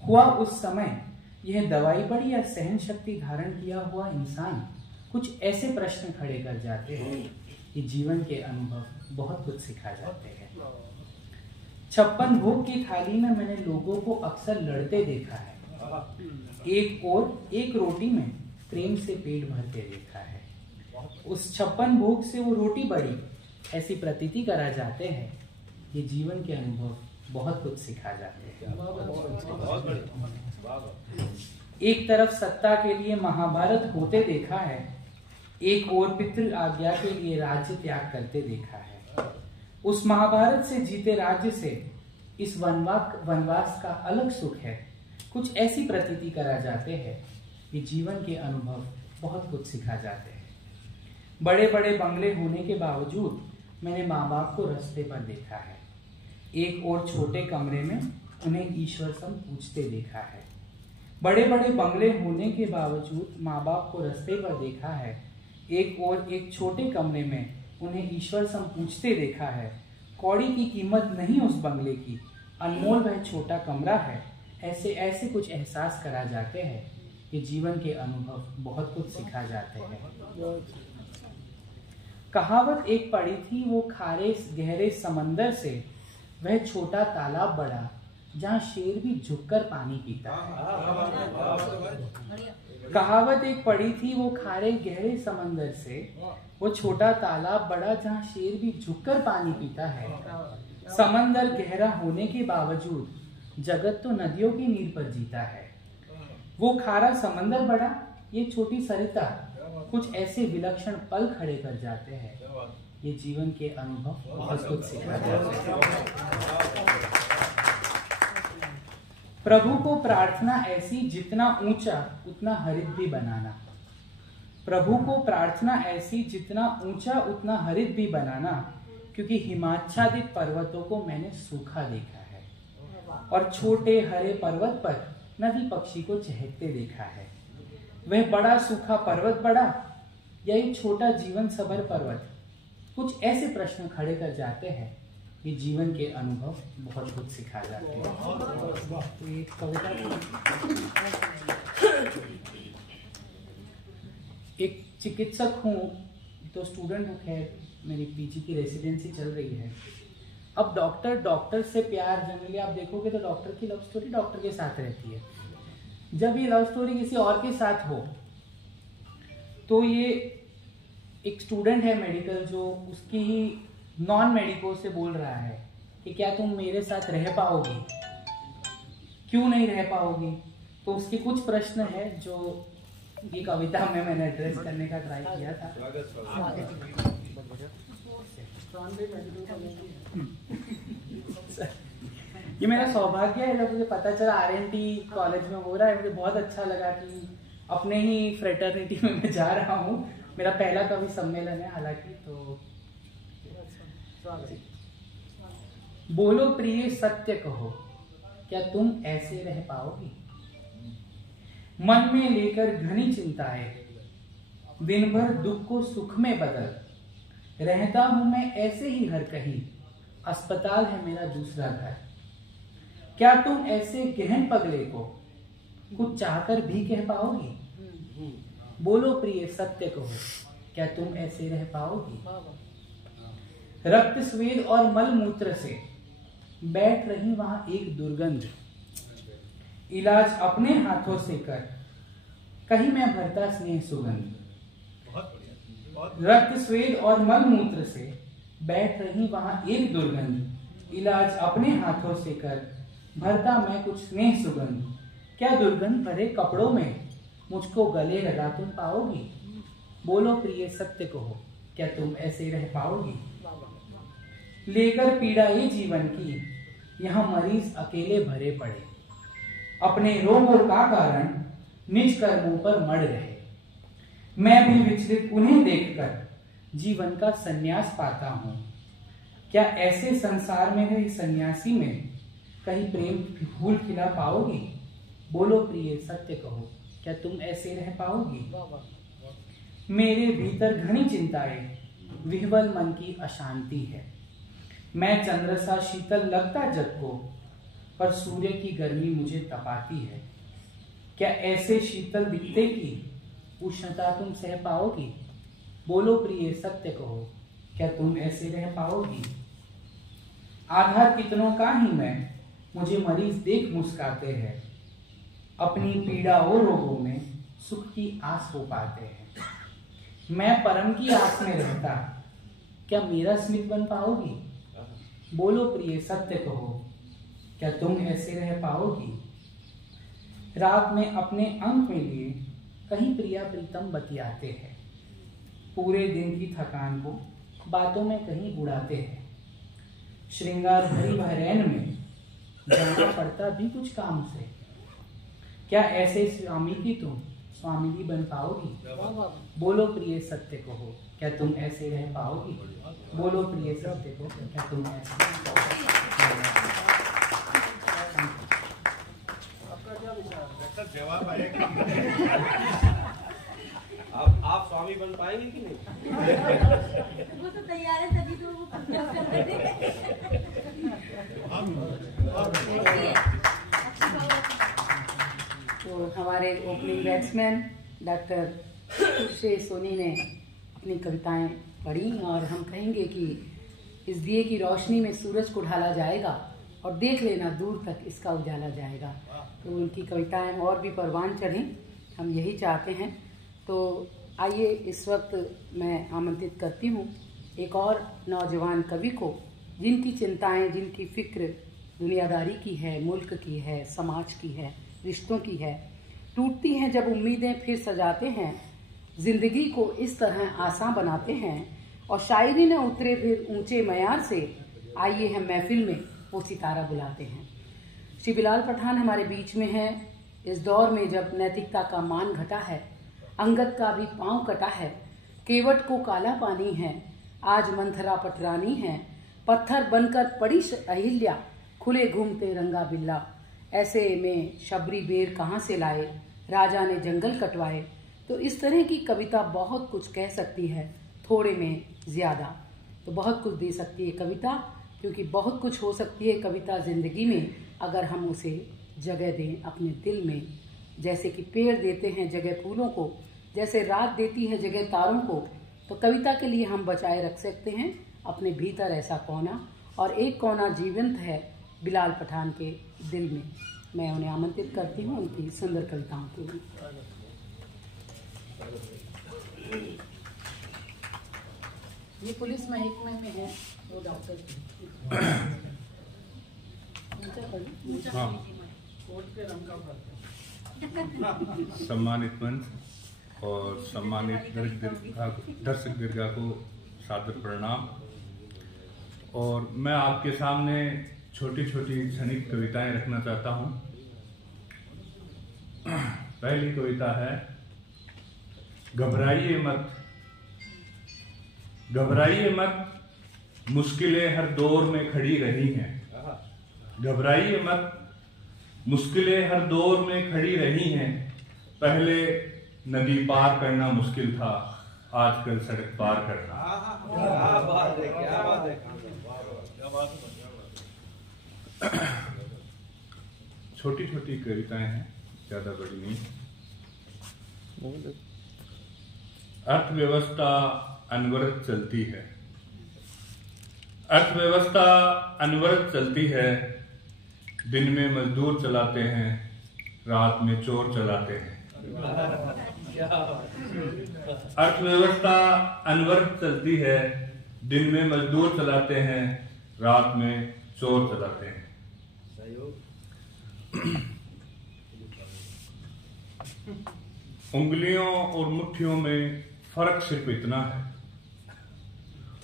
हुआ उस समय यह दवाई पर या सहनशक्ति धारण किया हुआ इंसान कुछ ऐसे प्रश्न खड़े कर जाते हैं कि जीवन के अनुभव बहुत कुछ सिखा जाते हैं। 56 भोग की थाली में मैंने लोगों को अक्सर लड़ते देखा है। एक और एक रोटी में प्रेम से पेट भरते देखा है। उस 56 भोग से वो रोटी बड़ी, ऐसी प्रतीति करा जाते हैं। ये जीवन के अनुभव बहुत कुछ सिखा जाते हैं। एक तरफ सत्ता के लिए महाभारत होते देखा है, एक और पितृ आज्ञा के लिए राज्य त्याग करते देखा है। उस महाभारत से जीते राज्य से इस वनवास का अलग सुख है। कुछ ऐसी प्रतीति करा जाते हैं। ये जीवन के अनुभव बहुत कुछ सिखा जाते हैं। बड़े बड़े बंगले होने के बावजूद मैंने माँ बाप को रास्ते पर देखा है। एक और छोटे कमरे में उन्हें ईश्वर सम पूछते देखा है। बड़े बड़े बंगले होने के बावजूद माँ बाप को रास्ते पर देखा है। एक और एक छोटे कमरे में उन्हें ईश्वर सम पूछते देखा है। कौड़ी की कीमत नहीं उस बंगले की, अनमोल वह छोटा कमरा है। ऐसे ऐसे कुछ एहसास करा जाते हैं कि जीवन के अनुभव बहुत कुछ सिखा जाते हैं। कहावत एक पड़ी थी, वो खारे गहरे समंदर से वह छोटा तालाब बड़ा, जहाँ शेर भी झुककर पानी पीता है। कहावत एक पड़ी थी, वो खारे गहरे समंदर से वो छोटा तालाब बड़ा, जहाँ शेर भी झुककर पानी पीता है। समंदर गहरा होने के बावजूद जगत तो नदियों की नीर पर जीता है। वो खारा समंदर बड़ा, ये छोटी सरिता, कुछ ऐसे विलक्षण पल खड़े कर जाते हैं। ये जीवन के अनुभव बहुत कुछ सिखा जाते हैं। प्रभु को प्रार्थना ऐसी, जितना ऊंचा उतना हरित भी बनाना। प्रभु को प्रार्थना ऐसी, जितना ऊंचा उतना हरित भी बनाना, क्योंकि हिमाच्छादित पर्वतों को मैंने सूखा देखा है और छोटे हरे पर्वत पर नदी पक्षी को चहकते देखा है। वह बड़ा सूखा पर्वत बड़ा या एक छोटा जीवन सभर पर्वत, कुछ ऐसे प्रश्न खड़े कर जाते हैं कि जीवन के अनुभव बहुत कुछ सिखा जाते हैं। तो ये कविता, एक चिकित्सक हूँ तो स्टूडेंट हूँ, खैर मेरी पीजी की रेसिडेंसी चल रही है। अब डॉक्टर से प्यार, जनरली आप देखोगे तो डॉक्टर की लव स्टोरी डॉक्टर के साथ रहती है। जब ये लव स्टोरी किसी और के साथ हो तो ये एक स्टूडेंट है मेडिकल, जो उसकी ही नॉन मेडिको से बोल रहा है कि क्या तुम मेरे साथ रह पाओगी, क्यों नहीं रह पाओगी। तो उसके कुछ प्रश्न है जो ये कविता में मैंने एड्रेस करने का ट्राई किया था। ये मेरा सौभाग्य है, जब मुझे पता चला आरएनटी कॉलेज में हो रहा है, मुझे बहुत अच्छा लगा कि अपने ही फ्रेटर्निटी में मैं जा रहा हूँ। मेरा पहला कवि सम्मेलन है हालांकि। तो बोलो प्रिय सत्य कहो, क्या तुम ऐसे रह पाओगी। मन में लेकर घनी चिंताएं, दिन भर दुख को सुख में बदल रहता हूं मैं ऐसे ही हर कहीं, अस्पताल है मेरा दूसरा घर। क्या तुम ऐसे गहन पगले को कुछ चाहकर भी कह पाओगी। बोलो प्रिय सत्य कहो, क्या तुम ऐसे रह पाओगी। रक्त स्वेद और मल मूत्र से बैठ रही वहां एक दुर्गंध, इलाज अपने हाथों से कर कहीं मैं भरता स्नेह सुगंध। रक्त स्वेद और मल मूत्र से बैठ रही वहां एक दुर्गंध, इलाज अपने हाथों से कर भरता मैं कुछ स्नेह सुगंध। क्या दुर्गंध भरे कपड़ों में मुझको गले लगा तुम पाओगी। बोलो प्रिय सत्य कहो, क्या तुम ऐसे रह पाओगी। लेकर पीड़ा ये जीवन की यहाँ मरीज अकेले भरे पड़े, अपने रोगों का कारण निज कर्मों पर मर रहे। मैं भी विचलित उन्हें देखकर जीवन का संन्यास पाता हूँ। क्या ऐसे संसार में गई सन्यासी में कहीं प्रेम फूल खिला पाओगी। बोलो प्रिय सत्य कहो, क्या तुम ऐसे रह पाओगी। मेरे भीतर घनी चिंताएं, विह्वल मन की अशांति है। मैं चंद्र सा शीतल लगता जग को, पर सूर्य की गर्मी मुझे तपाती है। क्या ऐसे शीतल दिखते की उष्णता तुम सह पाओगी। बोलो प्रिय सत्य कहो, क्या तुम ऐसे रह पाओगी। आधार कितनों का ही मैं, मुझे मरीज देख मुस्काते हैं। अपनी पीड़ा और रोगों में सुख की आस हो पाते हैं। मैं परम की आस में रहता, क्या मेरा स्मित बन पाओगी। बोलो प्रिय सत्य कहो, क्या तुम ऐसे रह पाओगी। रात में अपने अंक में लिए कहीं प्रिया प्रीतम बतियाते हैं। पूरे दिन की थकान को बातों में कहीं उड़ाते हैं। श्रृंगार भरी बहरैन में जाना पड़ता भी कुछ काम से। क्या ऐसे स्वामी की तुम स्वामी बन पाओगी। बोलो प्रिय सत्य कहो, क्या तुम ऐसे रह पाओगी। बोलो प्रिय सत्य कहो, क्या तुम ऐसे रह पाओगी। जवाब आएगा। आप स्वामी बन पाएंगे कि नहीं। वो तो तैयार है, तभी तो वो तो हमारे opening batsman doctor Shri Soni ने अपनी कविताएं पढ़ी और हम कहेंगे कि इस दिए की रोशनी में सूरज को ढाला जाएगा और देख लेना दूर तक इसका उजाला जाएगा। तो उनकी कविताएं और भी परवान चढ़ें, हम यही चाहते हैं। तो आइए इस वक्त मैं आमंत्रित करती हूँ एक और नौजवान कवि को, जिनकी चिंताएं, जिनकी फिक्र दुनियादारी की है, मुल्क की है, समाज की है, रिश्तों की है। टूटती हैं जब उम्मीदें फिर सजाते हैं, जिंदगी को इस तरह आसान बनाते हैं और शायरी ने उतरे फिर ऊंचे मयार से, आइए हम महफिल में वो सितारा बुलाते हैं। श्री बिलाल पठान हमारे बीच में है। इस दौर में जब नैतिकता का मान घटा है, अंगद का भी पांव कटा है, केवट को काला पानी है, आज मंथरा पटरानी है, पत्थर बनकर पड़ी अहिल्या, खुले घूमते रंगा बिल्ला, ऐसे में शबरी बेर कहाँ से लाए, राजा ने जंगल कटवाए। तो इस तरह की कविता बहुत कुछ कह सकती है, थोड़े में ज्यादा। तो बहुत कुछ दे सकती है कविता, क्योंकि बहुत कुछ हो सकती है कविता जिंदगी में अगर हम उसे जगह दें अपने दिल में। जैसे कि पेड़ देते हैं जगह फूलों को, जैसे रात देती है जगह तारों को, तो कविता के लिए हम बचाए रख सकते हैं अपने भीतर ऐसा कोना। और एक कोना जीवंत है बिलाल पठान के दिल में। मैं उन्हें आमंत्रित करती हूँ उनकी सुंदर कविताओं के लिए। ये पुलिस महकमे में है, वो डॉक्टर सम्मानित मंच और सम्मानित दर्शक दीर्घा को सादर प्रणाम। और मैं आपके सामने छोटी छोटी क्षणिक कविताएं रखना चाहता हूं। पहली कविता है, घबराइए मत, घबराइए मत, मुश्किलें हर दौर में खड़ी रही हैं। घबराइए मत, मुश्किलें हर दौर में खड़ी रही हैं। पहले नदी पार करना मुश्किल था, आजकल सड़क पार करना। क्या बात है, क्या बात है, क्या बात है। छोटी छोटी कविताएं हैं, ज्यादा बड़ी नहीं। अर्थव्यवस्था अनवरत चलती है, अर्थव्यवस्था अनवरत चलती है। दिन में मजदूर चलाते हैं, रात में चोर चलाते हैं। अर्थव्यवस्था अनवरत चलती है, दिन में मजदूर चलाते हैं, रात में चोर चलाते हैं। उंगलियों और मुट्ठियों में फर्क सिर्फ इतना है,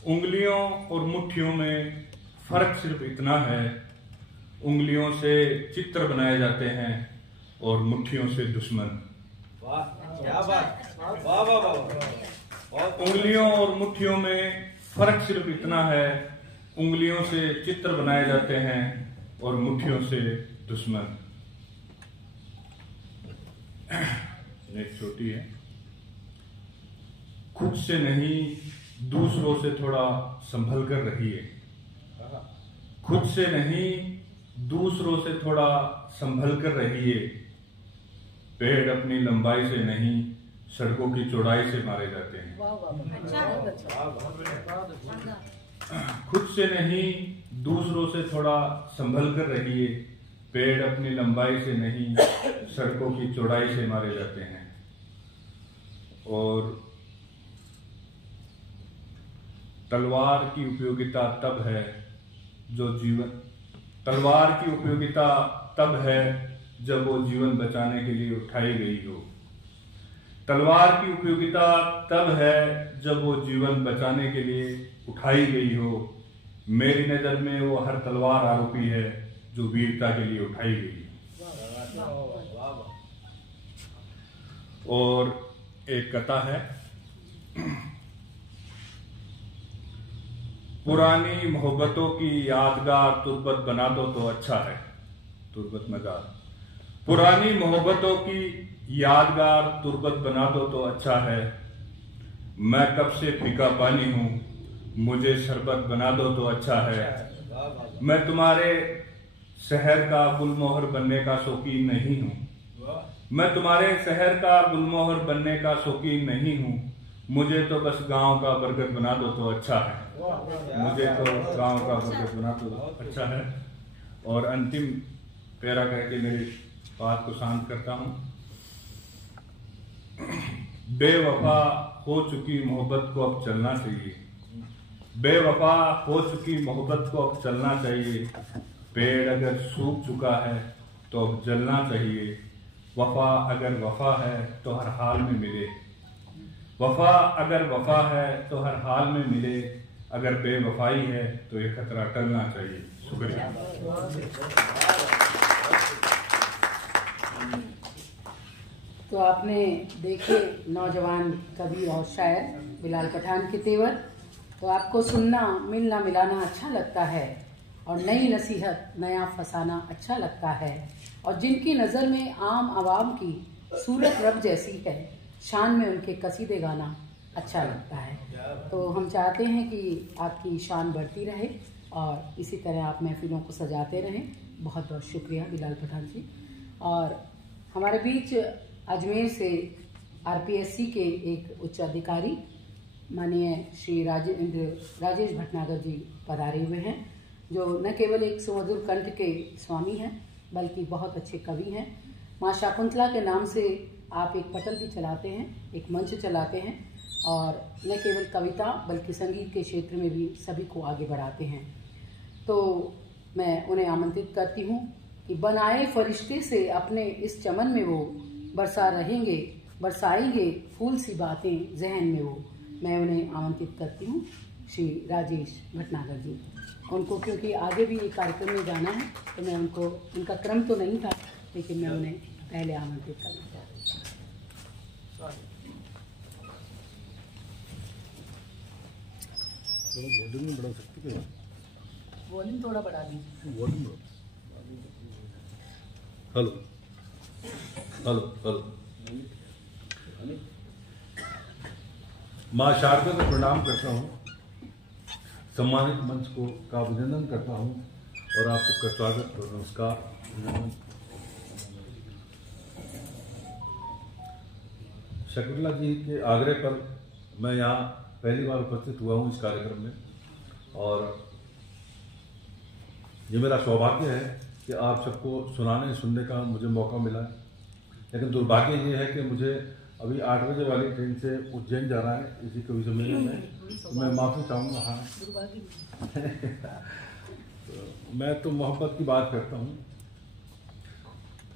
उंगलियों और मुट्ठियों में फर्क सिर्फ इतना है। उंगलियों से चित्र बनाए जाते हैं और मुट्ठियों से दुश्मन। वाह, क्या बात, वाह वाह वाह। उंगलियों और मुट्ठियों में फर्क सिर्फ इतना है, उंगलियों से चित्र बनाए जाते हैं और मुट्ठियों से दुश्मन। एक छोटी है, खुद से नहीं दूसरों से थोड़ा संभल कर रहिए, खुद से नहीं दूसरों से थोड़ा संभल कर रहिए। पेड़ अपनी लंबाई से नहीं सड़कों की चौड़ाई से मारे जाते हैं। खुद से नहीं दूसरों से थोड़ा संभल कर रहिए। पेड़ अपनी लंबाई से नहीं सड़कों की चौड़ाई से मारे जाते हैं। और तलवार की उपयोगिता तब है जो जीवन, तलवार की उपयोगिता तब है जब वो जीवन बचाने के लिए उठाई गई हो। तलवार की उपयोगिता तब है जब वो जीवन बचाने के लिए उठाई गई हो। मेरी नजर में वो हर तलवार आरोपी है जो वीरता के लिए उठाई गई है। और एक कथा है, पुरानी मोहब्बतों की यादगार तुर्बत बना दो तो अच्छा है। तुर्बत मजाक। पुरानी मोहब्बतों की यादगार तुर्बत बना दो तो अच्छा है। मैं कब से फीका पानी हूँ, मुझे शरबत बना दो तो अच्छा है। मैं तुम्हारे शहर का गुलमोहर बनने का शौकीन नहीं हूँ, मैं तुम्हारे शहर का गुलमोहर बनने का शौकीन नहीं हूँ। मुझे तो बस गांव का बरगद बना दो तो अच्छा है। मुझे तो गांव का बरगद बना दो तो अच्छा है। और अंतिम पैरा करके मेरी बात को शांत करता हूँ। बेवफा हो चुकी मोहब्बत को अब चलना चाहिए, बेवफा हो चुकी मोहब्बत को अब चलना चाहिए। पेड़ अगर सूख चुका है तो अब जलना चाहिए। वफा अगर वफा है तो हर हाल में मिले, वफा अगर वफा है तो हर हाल में मिले। अगर बेवफाई है तो ये खतरा टलना चाहिए। शुक्रिया। तो तो आपने देखे नौजवान कवि और शायर बिलाल पठान के तेवर। तो आपको सुनना, मिलना मिलाना अच्छा लगता है और नई नसीहत, नया फसाना अच्छा लगता है। और जिनकी नज़र में आम आवाम की सूरत रब जैसी है, शान में उनके कसीदे गाना अच्छा लगता है। तो हम चाहते हैं कि आपकी शान बढ़ती रहे और इसी तरह आप महफिलों को सजाते रहें। बहुत बहुत शुक्रिया बिलाल पठान जी। और हमारे बीच अजमेर से आरपीएससी के एक उच्च अधिकारी माननीय श्री राजेश भटनागर जी पधारे हुए हैं, जो न केवल एक सुमधुर कंठ के स्वामी हैं बल्कि बहुत अच्छे कवि हैं। माँ शकुंतला के नाम से आप एक पटल भी चलाते हैं, एक मंच चलाते हैं और न केवल कविता बल्कि संगीत के क्षेत्र में भी सभी को आगे बढ़ाते हैं। तो मैं उन्हें आमंत्रित करती हूँ कि बनाए फरिश्ते से अपने इस चमन में वो बरसाएंगे फूल सी बातें जहन में वो। मैं उन्हें आमंत्रित करती हूँ, श्री राजेश भटनागर जी। उनको क्योंकि आगे भी एक कार्यक्रम में जाना है तो मैं उनको, उनका क्रम तो नहीं था लेकिन मैं उन्हें पहले आमंत्रित करना चाहती हूँ। वॉल्यूम बढ़ा सकते हैं? वॉल्यूम थोड़ा बढ़ा दीजिए। Volume hello hello hello. माँ शारदा को प्रणाम करता हूँ, सम्मानित मंच को का अभिनंदन करता हूँ और आप सबका स्वागत और नमस्कार। शकुंतला जी के आग्रह पर मैं यहाँ पहली बार उपस्थित हुआ हूँ इस कार्यक्रम में और ये मेरा सौभाग्य है कि आप सबको सुनने का मुझे मौका मिला है। लेकिन दुर्भाग्य ये है कि मुझे अभी 8 बजे वाली ट्रेन से उज्जैन जाना है इसी कवि सम्मेलन में, तो मैं माफ़ी चाहूँगा। हाँ तो मैं तो मोहब्बत की बात करता हूँ,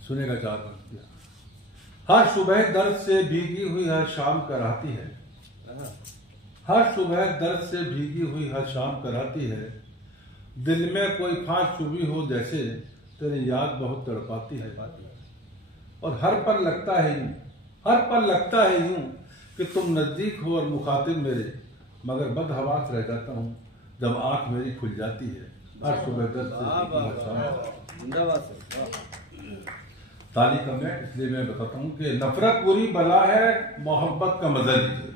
सुनेगा चार पंक्तियाँ। हर सुबह दर्द से भीगी हुई हर शाम कराती है, हर सुबह दर्द से भीगी हुई हर शाम कराती है, दिल में कोई फांस चुभी हो जैसे तेरी याद बहुत तड़पाती है। और हर पल लगता है यूं, हर पल लगता है यूं कि तुम नजदीक हो और मुखातिब मेरे, मगर बदहवास रह जाता हूँ जब आंख मेरी खुल जाती है। हर सुबह दर्द से ताली कम है इसलिए मैं बताता हूँ कि नफरत बुरी बला है, मोहब्बत का मजा लीजिए।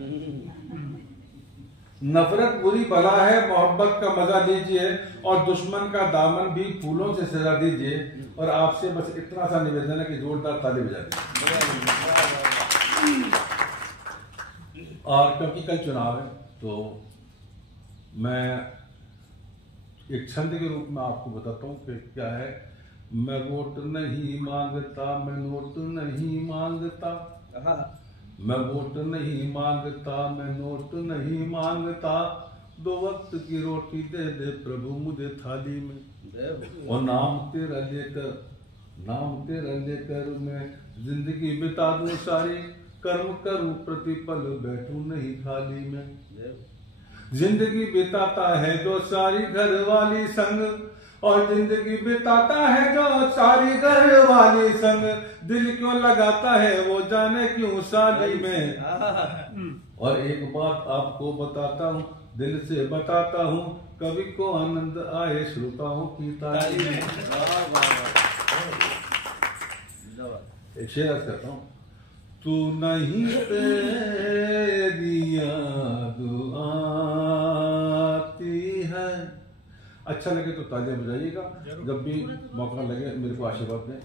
नफरत बुरी बला है, मोहब्बत का मजा लीजिए और दुश्मन का दामन भी फूलों से सजा दीजिए। और आपसे बस इतना सा निवेदन है कि जोरदार ताली बजा दीजिए। और क्योंकि कल चुनाव है तो मैं एक छंद के रूप में आपको बताता हूँ कि क्या है। मैं वोट नहीं मांगता, मैं नोट नहीं मांगता, मैं वोट नहीं मांगता, मैं नोट नहीं मांगता, 2 वक्त की रोटी दे दे प्रभु मुझे थाली में। और नाम तेरा लेकर मैं जिंदगी बिता दूं सारी, कर्म करूं प्रतिपल बैठूं नहीं खाली में। जिंदगी बिताता है जो सारी घर वाली संग, और जिंदगी बिताता है जो सारी घर वाली संग, दिल क्यों लगाता है वो जाने क्यों साली में। और एक बात आपको बताता हूँ, दिल से बताता हूँ, कवि को आनंद आए श्रोताओं की ताली में। एक शेर अर्ज करता हूँ। तू नहीं तेरी याद आती है। अच्छा लगे तो तालियां बजाइएगा, जब भी मौका लगे मेरे को आशीर्वाद दें।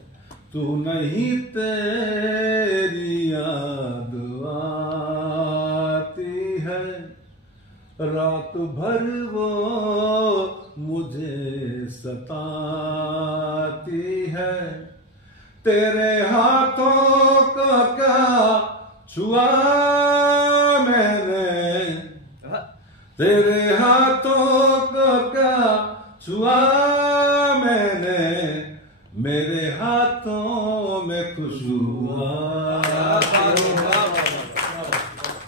तू नहीं तेरी याद आती है, रात भर वो मुझे सताती है, तेरे हाथों को क्या छुआ मैंने, तेरे हाथों को क्या छुआ मैंने, मेरे हाथों में खुशबू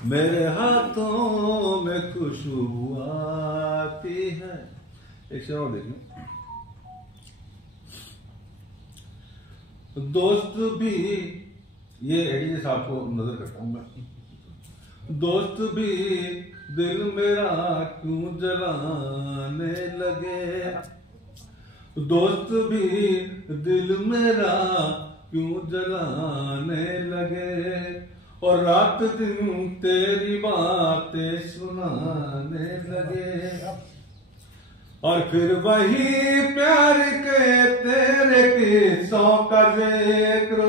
मेरे हाथों में खुशबू आती है। एक शेर और देखिए। दोस्त भी ये एडीजे साहब को नजर करता हूं मैं। दोस्त भी दिल मेरा क्यों जलाने लगे, दोस्त भी दिल मेरा क्यों जलाने लगे, और रात दिन तेरी बातें सुनाने लगे, और फिर वही प्यार के तेरे किस्सों का जिक्र,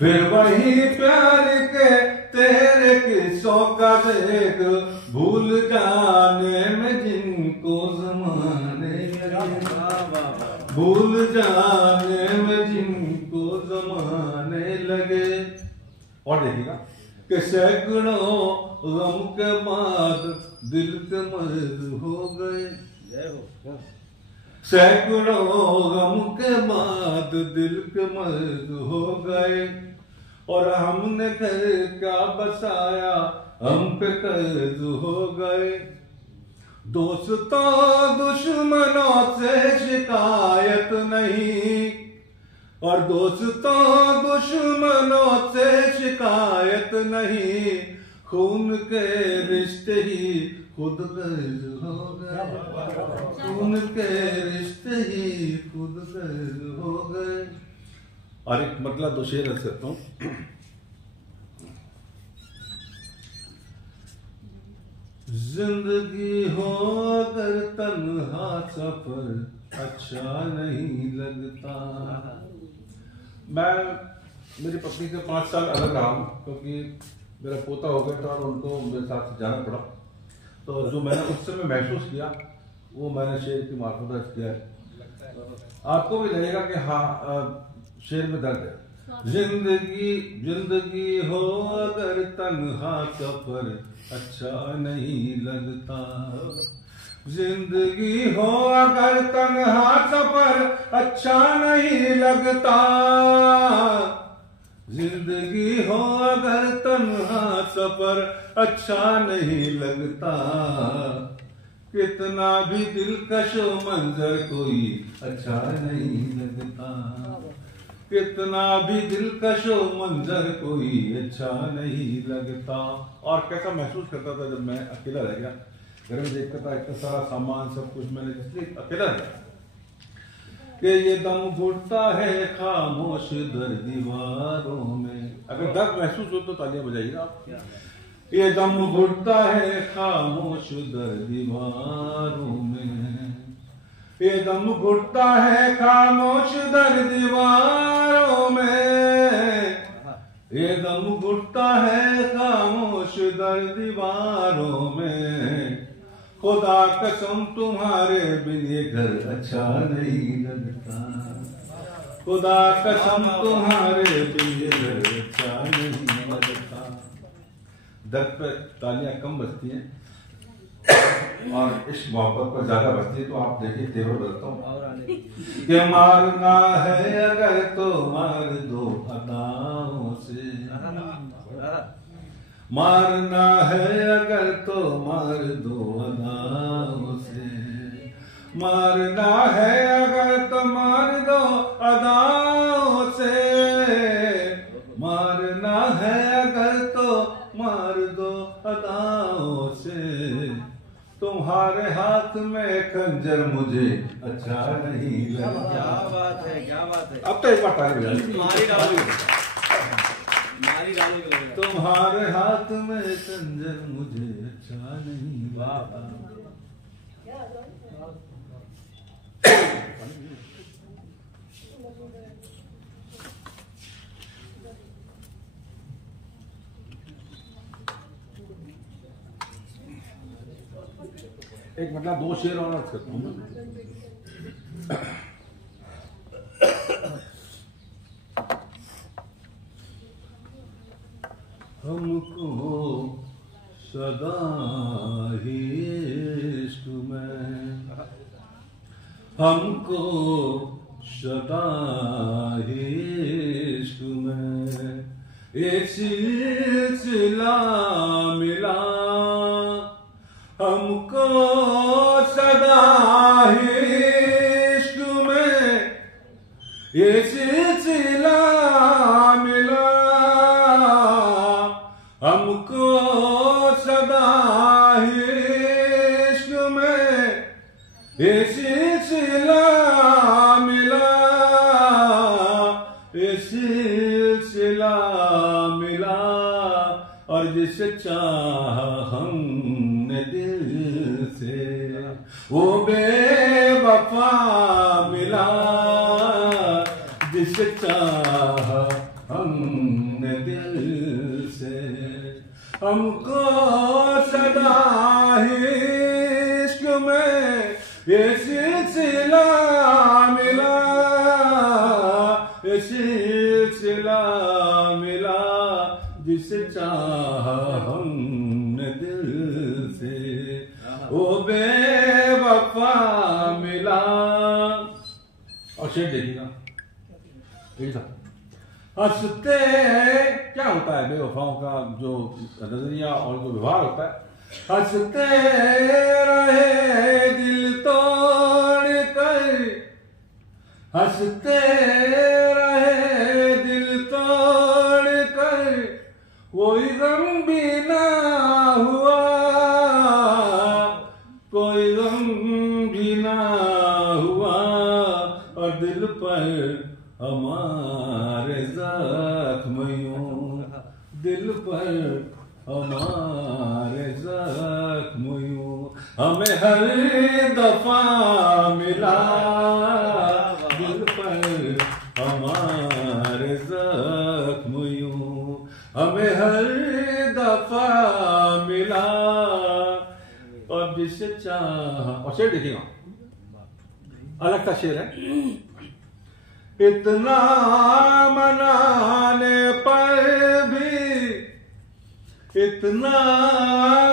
फिर वही प्यार के तेरे किस्सों का जिक्र, भूल जाने में जिनको ज़माने लगे, भूल जाने में जिनको ज़माने लगे। और देखिएगा कि सैकड़ों गम के बाद दिल के मर्द हो गए, सैकड़ों गम के बाद दिल के मर्द हो गए, और हमने घर क्या बसाया हम पे कर्ज हो गए। दोस्तों दुश्मनों से शिकायत नहीं, और दोस्तों दुश्मनों से शिकायत नहीं, खून के रिश्ते ही खुद कर्ज हो गए, खून के रिश्ते ही खुद कर्ज हो गए। और एक मतलब दो शेर रख सकता हूं। जिंदगी हो अगर तन्हा सफर अच्छा नहीं लगता। मैं मेरी पत्नी से 5 साल अलग रहा हूं, क्योंकि मेरा पोता हो गया था और उनको मेरे साथ जाना पड़ा। तो जो मैंने उस समय महसूस किया वो मैंने शेर की मार्फत किया है। आपको भी लगेगा कि हाँ शेर में दर्द है। जिंदगी हो अगर तन्हा सफर अच्छा नहीं लगता, जिंदगी हो अगर तन्हा सफर अच्छा नहीं लगता, जिंदगी हो अगर तन्हा सफर अच्छा नहीं लगता, कितना भी दिलकश मंजर कोई अच्छा नहीं लगता, कितना भी दिलकश मंजर कोई अच्छा नहीं लगता। और कैसा महसूस करता था जब मैं अकेला रह गया, घर में देखता था इतना सारा सामान सब कुछ मैंने इसलिए अकेला रहा कि ये दम घुटता है खामोश दर दीवारों में। अगर दर्द महसूस हो तो तालियां बजाइएगा आप। ये दम घुटता है खामोश दर दीवारों में, ये दम घुटता है खामोश दर दीवारों में, ये दम घुटता है खामोश दर दीवारों में, खुदा कसम तुम्हारे बिन ये घर अच्छा नहीं लगता, खुदा कसम तुम्हारे बिन ये घर अच्छा नहीं लगता। दर्द पे तालियां कम बजती हैं और इस मोहब्बत पर ज्यादा बजती है। तो आप देखिए तेवर बजता हूँ कि मारना है अगर तो मार दो अदाओं से, मारना है अगर तो मार दो अदाओं से, मारना है अगर तो मार दो अदाओं से, मारना है अगर तो मार दो अदाओं से, तुम्हारे हाथ में खंजर मुझे अच्छा नहीं लगता। क्या बात है, क्या बात है। अब तो एक बार ताली बजा मारी डालो, मारी डालो। तुम्हारे हाथ में खंजर मुझे अच्छा नहीं लगता। एक मतलब 2 शेर और अर्थ करता हूँ। हमको सदा ही इश्क में, हमको सदा ही इश्क में ये सिलसिला मिला, हमको सदा ही इश्क में ये सिलसिला मिला, और जिसे चाह हमने दिल से वो बेवफा मिला, जिसे चाह हमने दिल से। हमको सदा इश्क में ये सिलसिला मिला, ये सिलसिला मिला, जिसे चाह हमने दिल से वो बेवफा मिला। और शेर देखिएगा, हंसते क्या होता है बेवफाओं का जो नजरिया और जो व्यवहार होता है, हंसते रहे दिल तोड़ कर, हंसते रहे दिल तोड़ कर, कोई गम भी ना हुआ, कोई गम भी ना हुआ, और दिल पर हमारे जख्म यूं, दिल पर हमारे जख्म यूं, हमें हर दफा मिला, दिल पर हमारे जख्म यूं, हमें हर दफा मिला, और जिसे चाह। और शेर देखिएगा, अलग सा शेर है। इतना मनाने पर भी, इतना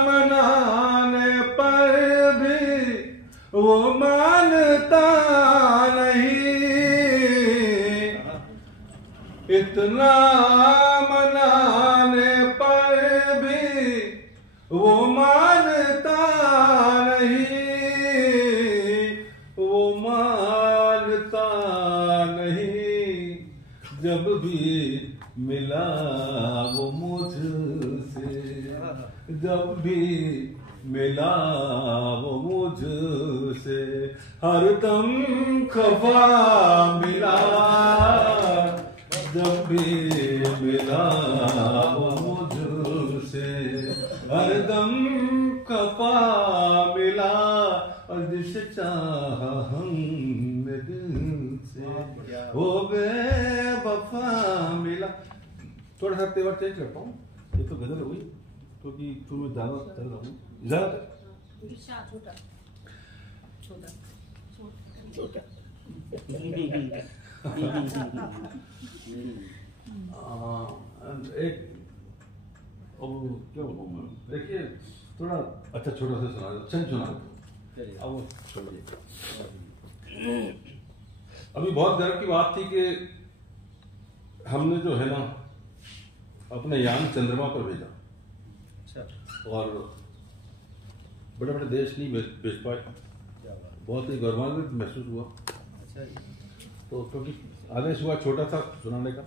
मनाने पर भी वो मानता नहीं, इतना मनाने पर भी वो मानता नहीं, वो मानता नहीं, जब भी मिला वो मुझसे, जब भी मिला वो मुझसे, हर दम खफा मिला, जब भी मिला वो मुझसे, हर दम खफा मिला, और जिसे चाह हमने दिल से वो बेवफा मिला। थोड़ा सा तेवर चेंज करता हूँ, ये तो गजल हुई क्योंकि तो मैं ज्यादा चल रहा हूँ, छोटा छोटा छोटा एक क्या बोलूँ मैं, देखिए थोड़ा अच्छा छोटा सा सुना, अच्छा सुना अब छोड़िए। अभी बहुत गर्व की बात थी कि हमने जो है ना अपने यान चंद्रमा पर भेजा, और बड़े बड़े देश नहीं भेज पाए, बहुत ही गौरवान्वित महसूस हुआ। तो क्योंकि आदेश हुआ छोटा सा सुनाने का,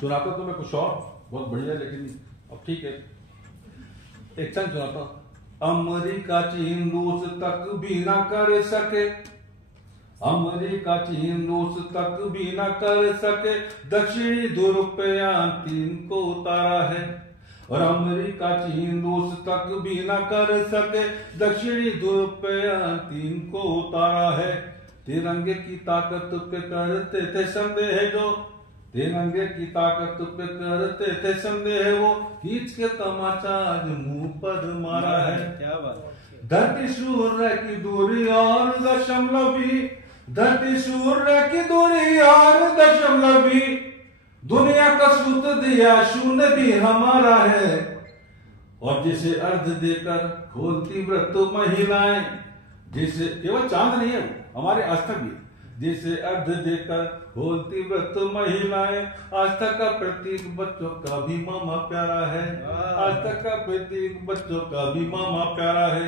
सुनाता तो मैं कुछ और बहुत बढ़िया, लेकिन अब ठीक है एक चंद सुनाता। अमेरिका चीन रूस तक भी ना कर सके, अमेरिका चीन रूस तक भी ना कर सके, दक्षिणी ध्रुव पे यान 3 को उतारा है, और अमेरिका चीन रूस तक भी ना कर सके, दक्षिणी ध्रुव पे यान 3 को उतारा है। तिरंगे की ताकत पे करते थे संदेह जो, तिरंगे की ताकत पे करते थे संदेह, वो खींच के तमाचा आज मुंह पर मारा है। क्या बात। धरती सूर्य की दूरी और दशमलव भी, धरती सूर्य की दूरी और दशमलव भी, दुनिया का सूत्र दिया शून्य भी हमारा है, और जिसे अर्ध देकर खोलती व्रत महिलाएं, जिसे केवल चांद नहीं है हमारे आस्था भी, जिसे अर्ध देकर खोलती व्रत महिलाएं, आस्था का प्रतीक बच्चों का भी मामा प्यारा है, आस्था का प्रतीक बच्चों का भी मामा प्यारा है।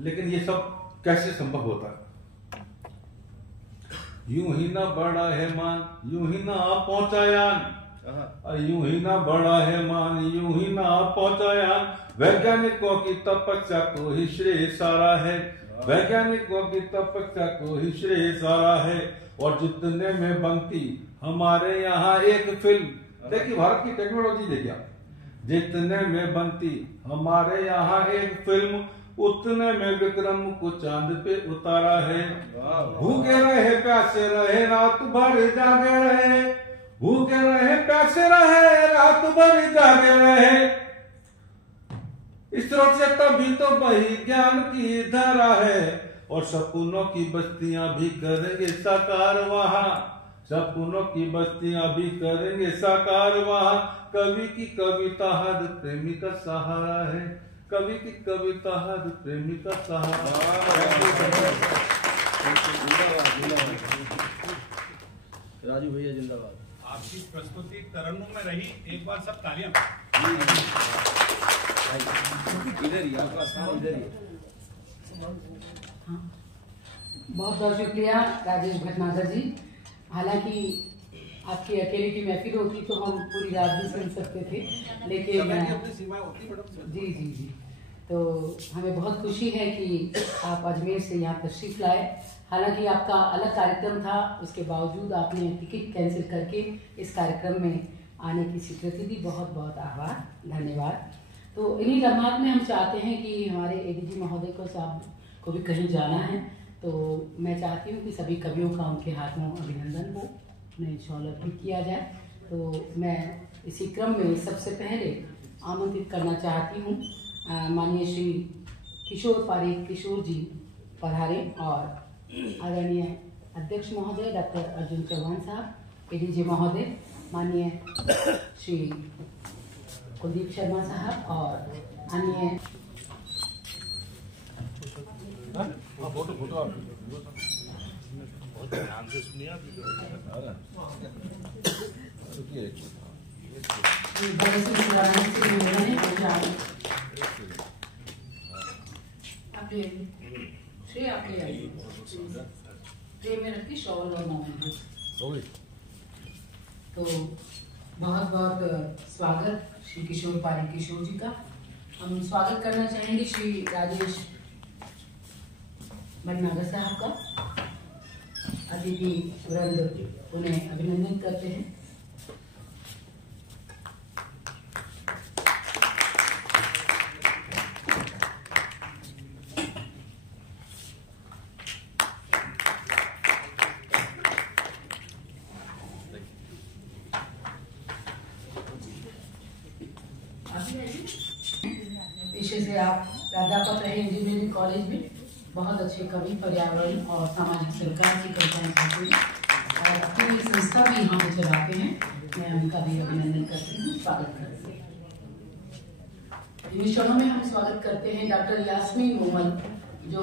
लेकिन ये सब कैसे संभव होता है? यूं ही ना बढ़ा है मान, यूं ही ना पहुंचा यान, यूं ही ना बढ़ा है मान, यूं ही ना पहुंचा यान, वैज्ञानिकों की तपस्या को ही श्रेय सारा है, वैज्ञानिकों की तपस्या को ही श्रेय सारा है। और जितने में बनती हमारे यहाँ एक फिल्म, देखिए भारत की टेक्नोलॉजी देखिए, जितने में बनती हमारे यहाँ एक फिल्म, उतने में विक्रम को चांद पे उतारा है। भूखे रहे प्यासे रहे रात भर जागे रहे, भूखे रहे प्यासे रहे रात भर जागे रहे। इस स्रोत से तभी तो वही ज्ञान की धारा है, और सपनों की बस्तियां भी करेंगे साकार वहाँ, सपनों की बस्तियां भी करेंगे साकार वहाँ। कवि की कविता हर प्रेमी का सहारा है, कवि की कविता हर प्रेमी का सहारा। राजू भैया जिंदाबाद। आपकी प्रस्तुति तरन्नुम में रही, एक बार सब तालियां। इधर ही आपका साउंड इधर ही। बहुत बहुत शुक्रिया राजेश भटनागर जी। हालांकि आपकी अकेले की महफिल होती तो हम पूरी रात भी सुन सकते थे, लेकिन जी जी जी, तो हमें बहुत खुशी है कि आप अजमेर से यहाँ तशरीफ लाए। हालांकि आपका अलग कार्यक्रम था, उसके बावजूद आपने टिकट कैंसिल करके इस कार्यक्रम में आने की स्वीकृति दी। बहुत बहुत आभार, धन्यवाद। तो इन्हीं लम्हात में हम चाहते हैं कि हमारे एडीजी महोदय को साहब को भी कहीं जाना है, तो मैं चाहती हूँ कि सभी कवियों का उनके हाथों अभिनंदन हो, उन्हें शॉल अर्पित किया जाए। तो मैं इसी क्रम में सबसे पहले आमंत्रित करना चाहती हूँ माननीय श्री किशोर पारिक किशोर जी पधारे, और आदरणीय अध्यक्ष महोदय डॉक्टर अर्जुन चौहान साहब, एडीजी महोदय माननीय श्री कुलदीप शर्मा साहब, और अन्य ध्यान से सुनिए आप। तो बहुत बहुत स्वागत श्री किशोर पारिक किशोर जी का। हम स्वागत करना चाहेंगे श्री राजेश भटनागर साहब का। अतिथि वृंद उन्हें अभिनंदन करते हैं। पेशे से आप प्राध्यापक रहे इंजीनियरिंग कॉलेज में, बहुत अच्छे कवि, पर्यावरण और सामाजिक सरकार की कविताएं करते हैं और अपनी संस्था भी यहाँ पे चलाते हैं। मैं उनका भी अभिनंदन करती हूँ, स्वागत करती हूँ। इन क्षणों में हम स्वागत करते हैं डॉक्टर यास्मीन मोमल, जो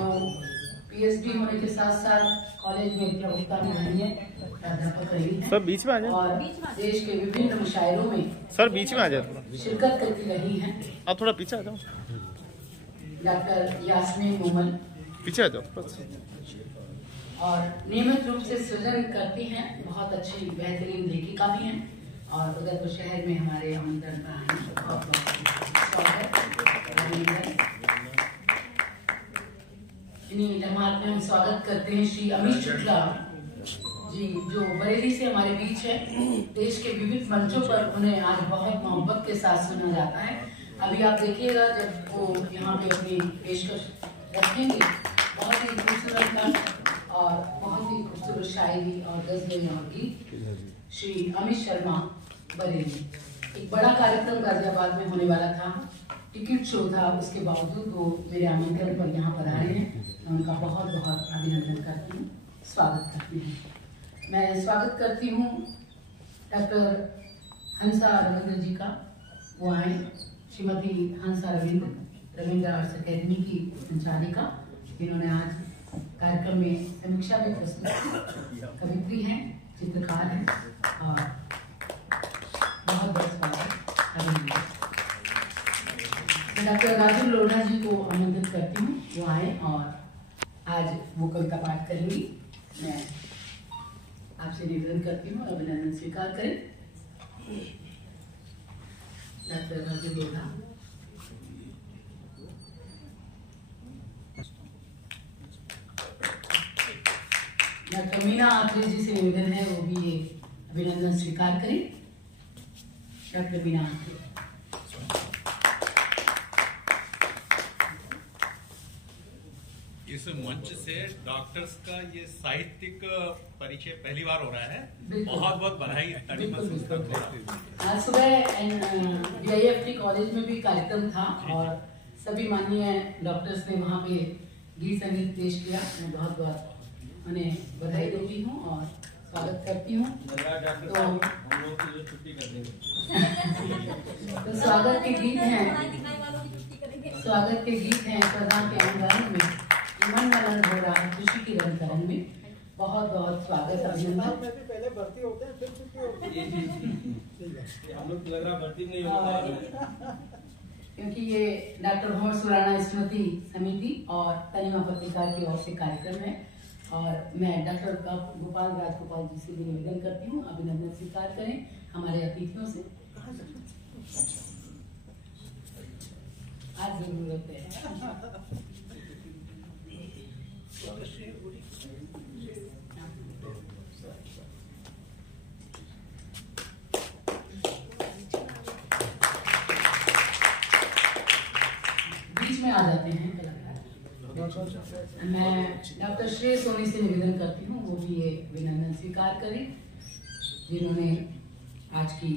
पीएचडी होने के साथ साथ कॉलेज में प्रवक्ता में रही है, प्राध्यापक रही है। सर बीच में आ जाए, और देश के विभिन्न मुशायरों में सर बीच में आ जाए, शिरकत करती रही हैं। आप थोड़ा पीछे आ जाओ, डॉक्टर यास्मीन मोमल पीछे आ जाओ। और नियमित रूप से सृजन करती हैं, बहुत अच्छी बेहतरीन लेखिका भी हैं, और उदयपुर शहर में हमारे आमंत्रण पर आए हैं। बहुत बहुत स्वागत। इन्हीं लम्हात में हम स्वागत करते हैं श्री अमित शुक्ला जी, जो बरेली से हमारे बीच है। देश के विविध मंचों पर उन्हें आज बहुत मोहब्बत के साथ सुना जाता है। अभी आप देखिएगा जब वो यहाँ पे अपनी पेशकश रखेंगे, बहुत ही खूबसूरत गान और बहुत ही खूबसूरत शायरी और गजलें और गीत। श्री अमित शर्मा बरेली। एक बड़ा कार्यक्रम गाजियाबाद में होने वाला था, टिकट शो था, उसके बावजूद वो मेरे आमंत्रण पर यहाँ पर आए हैं। मैं उनका बहुत बहुत अभिनंदन करती हूँ, स्वागत करती हूँ। मैं स्वागत करती हूँ डॉक्टर हंसा रविंद्र जी का। वो आए, श्रीमती हंसा रविंद्र आर्ट्स अकेडमी की संचालिका, जिन्होंने आज कार्यक्रम में समीक्षा भी प्रस्तुत की। कवित्री हैं, चित्रकार हैं, और बहुत बहुत स्वागत। डॉक्टर राजू लोढ़ा जी को आमंत्रित करती हूँ, वो आए और आज वो कविता पाठ करेंगी। मैं आपसे निवेदन करती हूँ, अभिनंदन स्वीकार करें। डॉक्टर राजू लोढ़ा। डॉक्टर मीना आत्रे जी से निवेदन है, वो भी ये अभिनंदन स्वीकार करें। डॉक्टर मीना आत्रे। इस मंच से डॉक्टर्स का ये साहित्यिक परिचय पहली बार हो रहा है। बहुत बहुत बधाई। आज सुबह DIFT कॉलेज में भी कार्यक्रम था और सभी माननीय डॉक्टर्स ने वहाँ पे गीत संगीत पेश किया। मैं बहुत बहुत उन्हें बधाई देती हूँ और स्वागत करती हूँ। तो स्वागत के गीत हैं प्रधान के अंगान में मन मलंग हो रहा है खुशी की रंगकरण में। बहुत बहुत स्वागत अभिनंदन। पहले भर्ती होते हैं फिर छुट्टी होती है। हम लोग लग रहा भर्ती नहीं होता क्योंकि ये डॉक्टर भंवर सुराणा स्मृति समिति और तनिमा पत्रिका की ओर से कार्यक्रम है और मैं डॉक्टर गोपाल राजगोपाल जी से भी निवेदन करती हूँ अभिनंदन स्वीकार करें हमारे अतिथियों से। आज जरूरत है। बीच में आ जाते हैं कलाकार। मैं डॉक्टर श्रेय सोनी से निवेदन करती हूँ वो भी ये अभिनंदन स्वीकार करें जिन्होंने आज की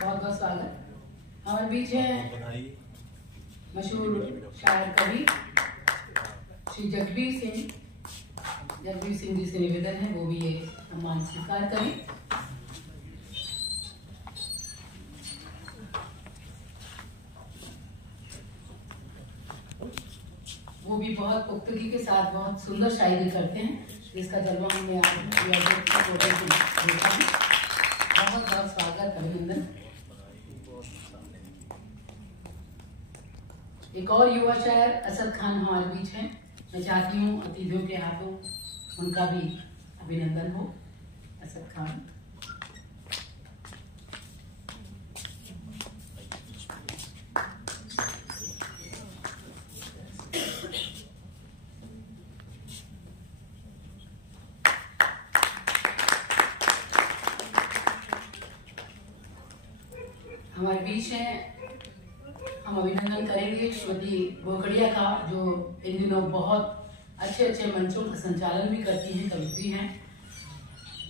बहुत बहुत स्वागत। हमारे बीच है मशहूर शायर कवि श्री जगबीर सिंह जी से निवेदन है वो भी ये सम्मान स्वीकार करें। वो भी बहुत पुख्तगी के साथ बहुत सुंदर शायरी करते हैं जिसका जलवा हमने बहुत बहुत स्वागत अभिनंदन। एक और युवा शायर असद खान हमारे बीच हैं। मैं चाहती हूँ अतिथियों के हाथों उनका भी अभिनंदन हो। असद खान हमारे बीच है। हम अभिनंदन करेंगे श्रीमती बोकड़िया का जो इन दिनों बहुत अच्छे अच्छे मंचों का संचालन भी करती हैं, कवित्री हैं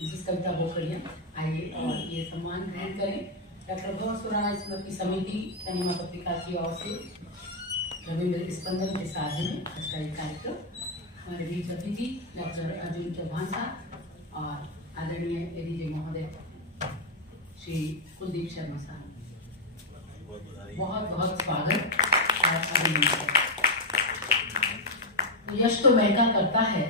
मिसेस कविता बोकड़िया। आइए और ये सम्मान ग्रहण करें। डॉक्टर भंवर सुराणा स्मृति समिति तनिमा पत्रिका की ओर से रविंद्र स्पंदन के साथ में आज का ये कार्यक्रम। हमारे बीच अतिथि डॉक्टर अर्जुन चौहान साहब और आदरणीय ADJ महोदय श्री कुलदीप शर्मा साहब। बहुत बहुत स्वागत। यश तो महका करता है,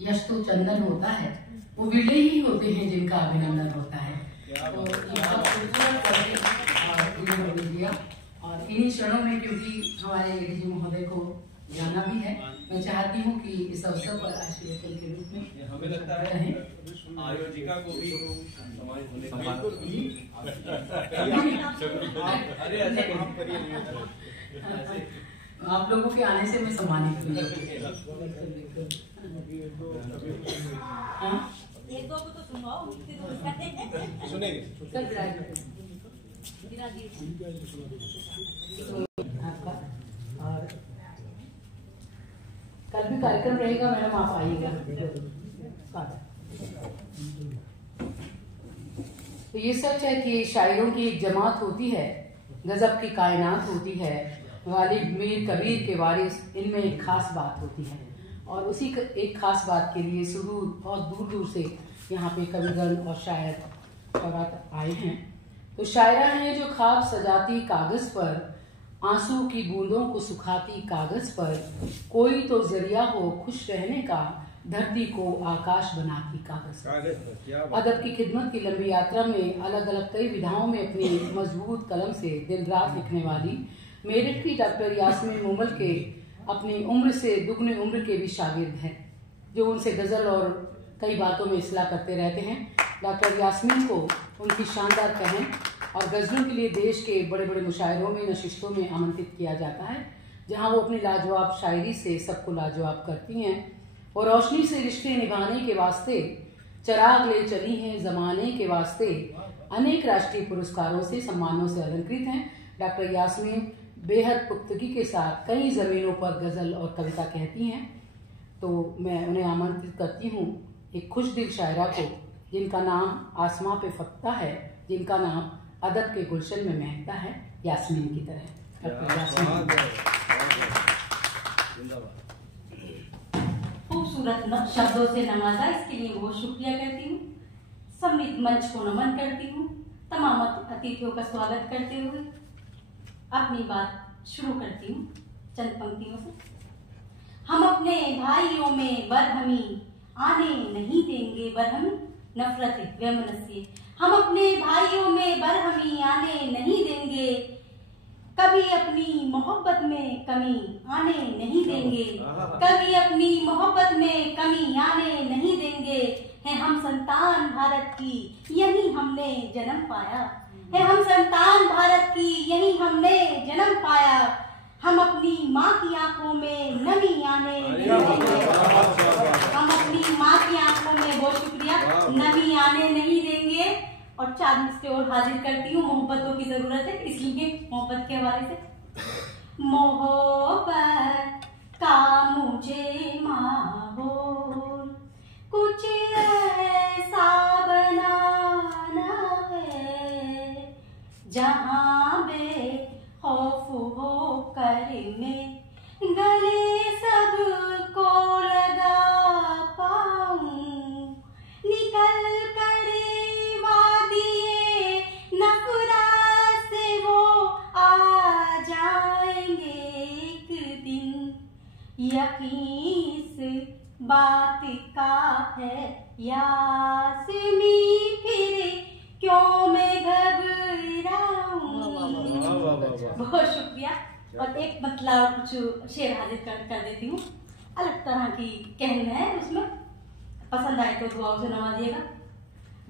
यश तो चंदन होता है, वो वीड़े ही होते हैं जिनका अभिनंदन होता है। तो ये बहुत खूबसूरत और इन्होंने दिया और इन्हीं क्षणों में क्योंकि हमारे ADJ महोदय को जाना भी है मैं चाहती हूँ कि इस अवसर पर आशीर्वाद के रूप में हमें लगता है आयोजिका को भी आप लोगों के आने से मैं सम्मानित हुई। एक दो को तो सुनाओ सुनेंगे। आपका और कल भी कार्यक्रम रहेगा मैडम, आप आइएगा। तो ये सच है कि शायरों की एक जमात होती है, गजब की कायनात होती है, गालिब मीर कबीर के वारिस, इनमें एक खास बात होती है। और उसी एक खास बात के लिए सुदूर बहुत दूर दूर से यहाँ पे कविगण और शायर औरत आए हैं। तो शायरा हैं जो ख्वाब सजाती कागज पर, आंसू की बूंदों को सुखाती कागज पर, कोई तो जरिया हो खुश रहने का, धरती को आकाश बनाती कागज पर। अदब की खिदमत की लंबी यात्रा में अलग अलग कई विधाओं में अपनी मजबूत कलम से दिन रात लिखने वाली मेरठ की डॉक्टर यास्मीन मुमल के अपनी उम्र से दुगनी उम्र के भी शागिर्द हैं, जो उनसे गजल और कई बातों में इस्लाह करते रहते हैं। डॉक्टर यास्मीन को उनकी शानदार कहन और गजलों के लिए देश के बड़े बड़े मुशायरों में नशिस्तों में आमंत्रित किया जाता है, जहां वो अपनी लाजवाब शायरी से सबको लाजवाब करती हैं और रोशनी से रिश्ते निभाने के वास्ते चराग ले चली हैं जमाने के वास्ते, अनेक राष्ट्रीय पुरस्कारों से सम्मानों से अलंकृत हैं। डॉक्टर यास्मीन बेहद पुख्तगी के साथ कई जमीनों पर गजल और कविता कहती हैं। तो मैं उन्हें आमंत्रित करती हूँ एक खुश दिल शायरा को, जिनका नाम आसमां पे फकता है, जिनका नाम अदब के गुलशन में महकता है, यास्मीन की तरह। डॉक्टर यास्मीन खूबसूरत शब्दों से नवाजा, इसके लिए बहुत शुक्रिया करती हूँ। समृद्ध मंच को नमन करती हूँ। तमाम अतिथियों का स्वागत करते हुए अपनी बात शुरू करती हूँ चंद पंक्तियों से। हम अपने भाइयों में बरहमी आने नहीं देंगे, बरहमी नफरत वैमनस्य। हम अपने भाइयों में बरहमी आने नहीं देंगे, कभी अपनी मोहब्बत में कमी आने नहीं देंगे, कभी अपनी मोहब्बत में कमी आने नहीं देंगे। है हम संतान भारत की, यही हमने जन्म पाया, है हम संतान भारत की, यही हमने जन्म पाया। हम अपनी माँ की आंखों में नमी आने नहीं देंगे, हम अपनी माँ की आंखों में, बहुत शुक्रिया, नमी आने नहीं देंगे। और 4 मिनट और हाजिर करती हूँ। मोहब्बतों की जरूरत है, इसलिए मोहब्बत के हवाले से। मोहब्बत का मुझे माहौल कुछ ऐसा बनाना है, जहाँ बेखौफ हो कर में गले सबको लगा पाऊं, निकल कर वादिए नफरत से वो आ जाएंगे एक दिन। यकीन इस बात का है यास्मी, फिर क्यों मैं घबराऊं। बहुत शुक्रिया। और एक मतलब कुछ शेर हाजिर कर देती हूँ, अलग तरह की कहना है उसमें, पसंद आए तो दुआओं से नवाजिएगा।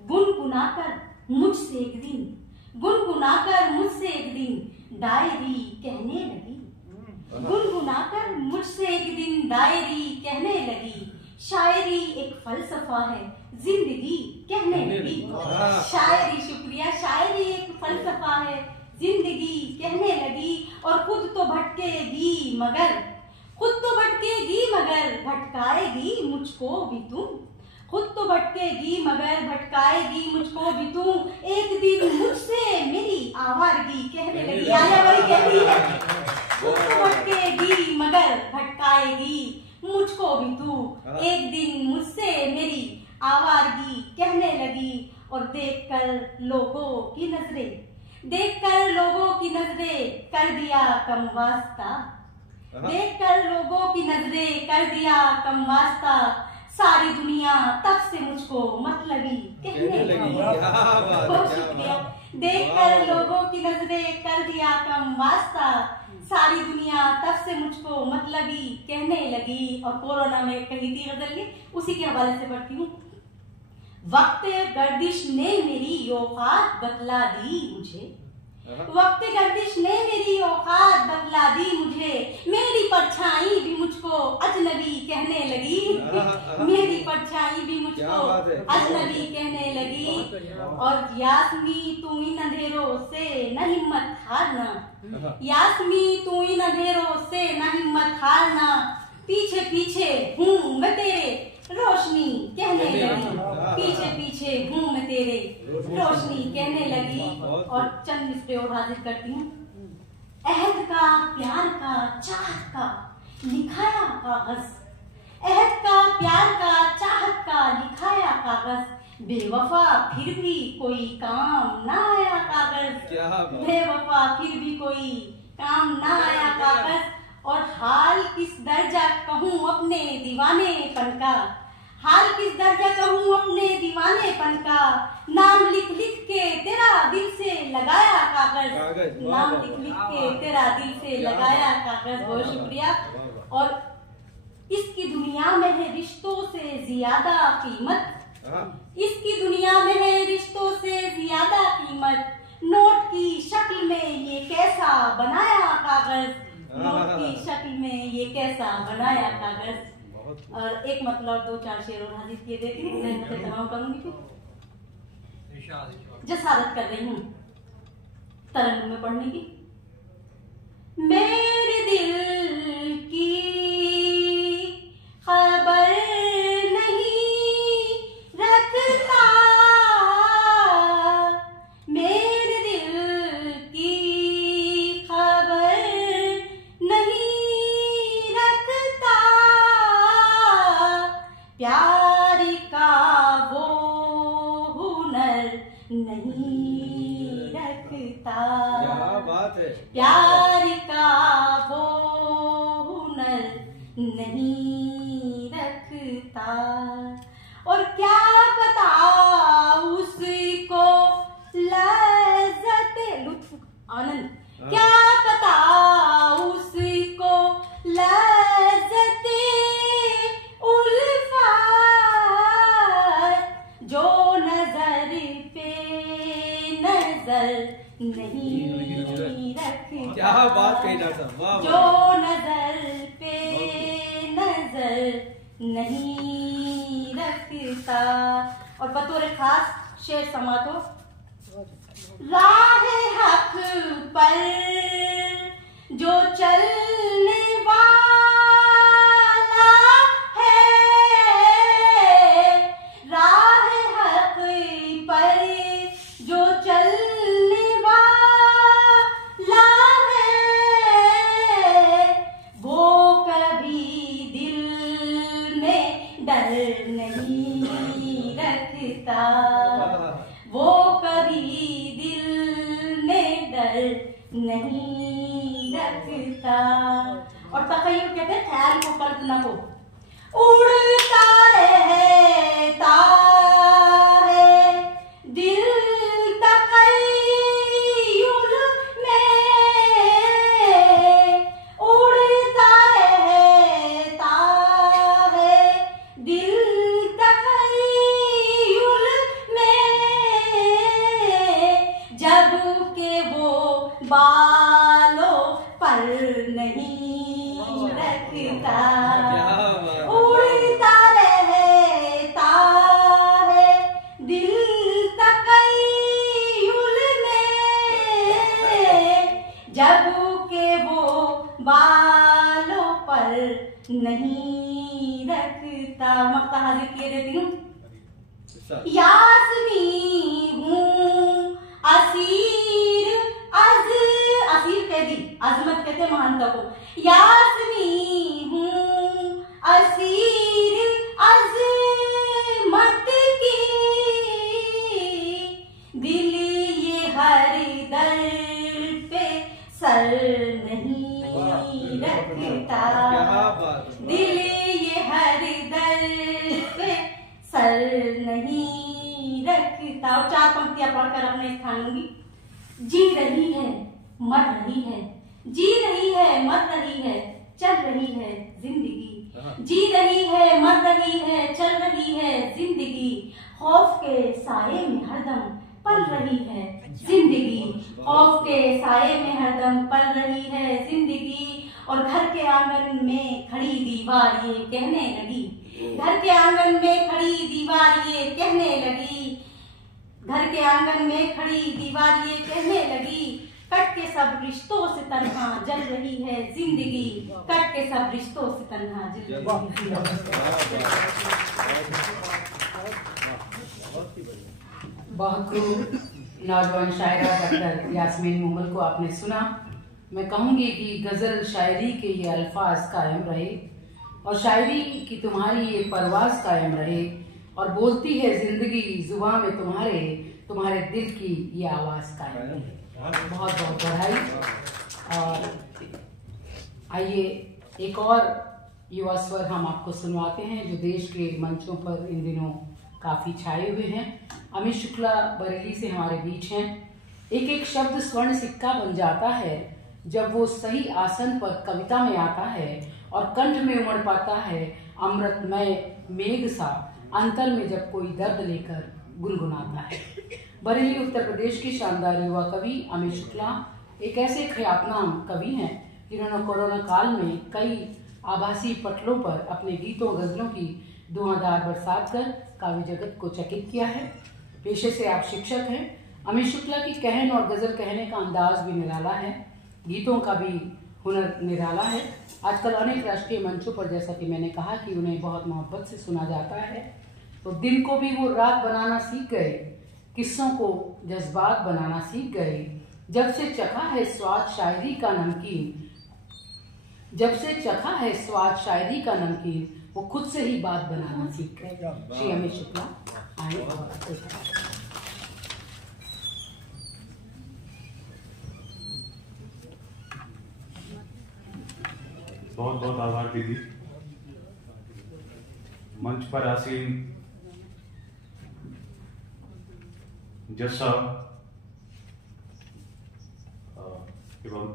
गुनगुनाकर मुझसे एक दिन, गुनगुनाकर मुझसे एक दिन डायरी कहने लगी, गुनगुनाकर मुझसे एक दिन डायरी कहने लगी। शायरी एक फलसफा है, जिंदगी कहने लगी। शायरी, शुक्रिया, शायरी एक फलसफा है, जिंदगी कहने लगी। और खुद तो भटकेगी मगर, खुद तो भटकेगी मगर भटकाएगी मुझको भी तुम, खुद तो भटकेगी मगर भटकाएगी मुझको भी तुम। एक दिन मुझसे मेरी आवारगी कहने लगी, आया वही कहती है, खुद तो भटकेगी मगर भटकाएगी मुझको भी तू। एक दिन मुझसे मेरी आवारगी कहने लगी। और देखकर लोगों की नजरें, देखकर लोगों की नजरें कर दिया कम वास्ता, देखकर लोगों की नजरें कर दिया कम वास्ता। सारी दुनिया तब से मुझको मतलबी कहने लगी। बहुत शुक्रिया। देखकर लोगों की नजरें कर दिया कम वास्ता, सारी दुनिया तब से मुझको मतलबी कहने लगी। और कोरोना में कही थी गजल, उसी के हवाले से पढ़ती हूँ। वक्त गर्दिश ने मेरी औकात बतला दी मुझे, वक्त गर्दिश ने मेरी औकात बतला दी मुझे। मेरी परछाई भी मुझको अजनबी कहने लगी, मेरी परछाई भी मुझको अजनबी कहने लगी। और यास्मी तू इन अंधेरों से न हिम्मत हारना, यास्मी तू इन अंधेरों से न हिम्मत हारना। पीछे पीछे हूँ मैं तेरे रोशनी कहने लगी, पीछे पीछे हूँ मैं तेरे रोशनी कहने लगी। और चंद मिसरे और हाजिर करती हूँ। अहद का, प्यार का, चाहत का लिखाया कागज, अहद का, प्यार का, चाहत का लिखाया कागज। बेवफा फिर भी कोई काम ना आया कागज, बेवफा फिर भी कोई काम ना आया कागज। और हाल किस दर्जा कहूँ अपने दीवानेपन का, हाल किस दर्जा कहूँ अपने दीवानेपन का। नाम लिख लिख के तेरा दिल से लगाया कागज, नाम लिख लिख के तेरा दिल से लगाया कागज। बहुत शुक्रिया। और इसकी दुनिया में है रिश्तों से ज्यादा कीमत, इसकी दुनिया में है रिश्तों से ज्यादा कीमत। नोट की शक्ल में ये कैसा बनाया कागज, नोट की शक्ल में ये कैसा बनाया कागज। और एक मतलब 2-4 शेर और हाजिर किए देती हूँ, मैं तमाम करूंगी। जसारत कर रही हूँ तरन्नुम में पढ़ने की। मेरे दिल की खबर नहीं रखता, मेरे दिल की खबर नहीं रखता, प्यार का वो हुनर नहीं रखता। क्या बात है। प्यार का वो हुनर नहीं रखता, और क्या पता उसको लज़्ज़त लुत्फ आनंद, क्या पता उसको लज़्ज़त उल्फत जो नजर पे नजर नहीं रखता। क्या बात कही डॉक्टर साहब, वाह जो नजर पे नजर नहीं रखता। और बतौर खास शेर समातो, राह हक पर जो चलने वाला है, राह हक पर जो चलने वाला है, वो कभी दिल में डर नहीं रखता, वो कभी दिल में डर नहीं रखता। और तखय्युल कहते हैं ख्याल को, कल्पना को। उड़ता रहता है दिल तखय्युल में, उड़ता रहता है दिल तखय्युल में, जब के वो बालों पर नहीं रखता। उड़ता रहता है दिल तखय्युल में, जब के वो बालों पर नहीं रखता। मक्ता हाजिर किए देती हूँ। यास्मी हूँ असीर असीर कैदी, अजमत कहते हैं महानता को। यास्मी हूँ असीर अजमत की, दिल ये हर दर पे सर नहीं रखता, दिल ये हर दर पे सर नहीं रखता। और 4 पंक्तियां पढ़कर अपने स्थान लूंगी। जी रही है मर रही है, जी रही है मर रही है, चल रही है जिंदगी, जी रही है मर रही है, चल रही है जिंदगी, खौफ के साये में हरदम पल रही है जिंदगी, खौफ के साये में हरदम पल रही है जिंदगी। और घर के आंगन में खड़ी दीवार ये कहने लगी, घर के आंगन में खड़ी दीवार ये कहने लगी, घर के आंगन में खड़ी दीवार ये कहने लगी, कट के सब रिश्तों से तन्हा जल रही है जिंदगी, कट के सब रिश्तों से तन्हा जल रही है। बहुत खूब। नौजवान शायरा डॉक्टर यास्मीन मूमल को आपने सुना। मैं कहूंगी कि गजल शायरी के ये अल्फाज कायम रहे और शायरी की तुम्हारी ये परवाज कायम रहे, और बोलती है जिंदगी जुबान में तुम्हारे, तुम्हारे दिल की ये आवाज कायम रहे। बहुत बहुत बधाई। और आइए एक और युवा स्वर हम आपको सुनवाते हैं जो देश के मंचों पर इन दिनों काफी छाए हुए हैं। अमित शुक्ला बरेली से हमारे बीच हैं। एक एक शब्द स्वर्ण सिक्का बन जाता है जब वो सही आसन पर कविता में आता है, और कंठ में उमड़ पाता है अमृतमय मेघ सा, अंतर में जब कोई दर्द लेकर गुनगुनाता है। बरेली उत्तर प्रदेश के शानदार युवा कवि अमित शुक्ला एक ऐसे ख्यातनाम कवि हैं जिन्होंने कोरोना काल में कई आभासी पटलों पर अपने गीतों गजलों की धुआंधार बरसात कर काव्य जगत को चकित किया है। पेशे से आप शिक्षक हैं। अमित शुक्ला की कहन और गजल कहने का अंदाज भी निराला है, गीतों का भी हुनर निराला है। आजकल अनेक राष्ट्रीय मंचों पर, जैसा कि मैंने कहा, कि उन्हें बहुत मोहब्बत से सुना जाता है। तो दिल को भी वो राग बनाना सीख गए, किस्सों को जज्बात बनाना सीख गए। जब से चखा है स्वाद शायरी का नमकीन, जब से चखा है स्वाद शायरी का नमकीन, वो खुद से ही बात बनाना सीख गए। श्री अमित शुक्ला आए और बहुत बहुत आभार दीदी। मंच पर आसीन जज साहब एवं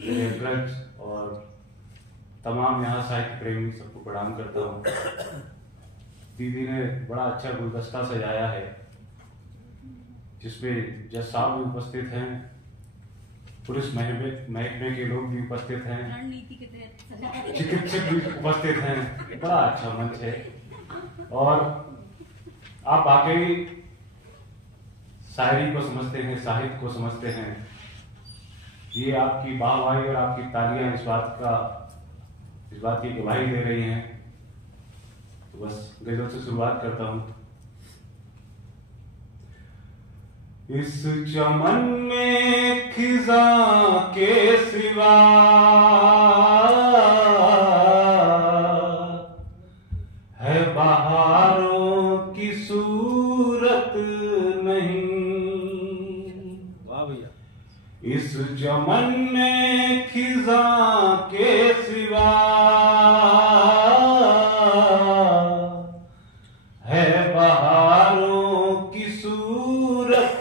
मेरे अग्रज और तमाम यहाँ साहित्य प्रेमी सबको प्रणाम करता हूँ। दीदी ने बड़ा अच्छा गुलदस्ता सजाया है जिसमें जज साहब भी उपस्थित हैं, पुलिस महकमे के लोग भी उपस्थित हैं, चिकित्सक भी उपस्थित हैं। बड़ा अच्छा मंच है और आप वाकई शायरी को समझते हैं, साहित्य को समझते हैं। ये आपकी वाहवाही और आपकी तालियां इस बात की गवाही दे रही हैं। तो बस गजल से शुरुआत करता हूँ। इस चमन में खिज़ां के सिवा है बहारों की सूरत नहीं। वाह भैया। इस चमन में खिज़ां के सिवा है बहारों की सूरत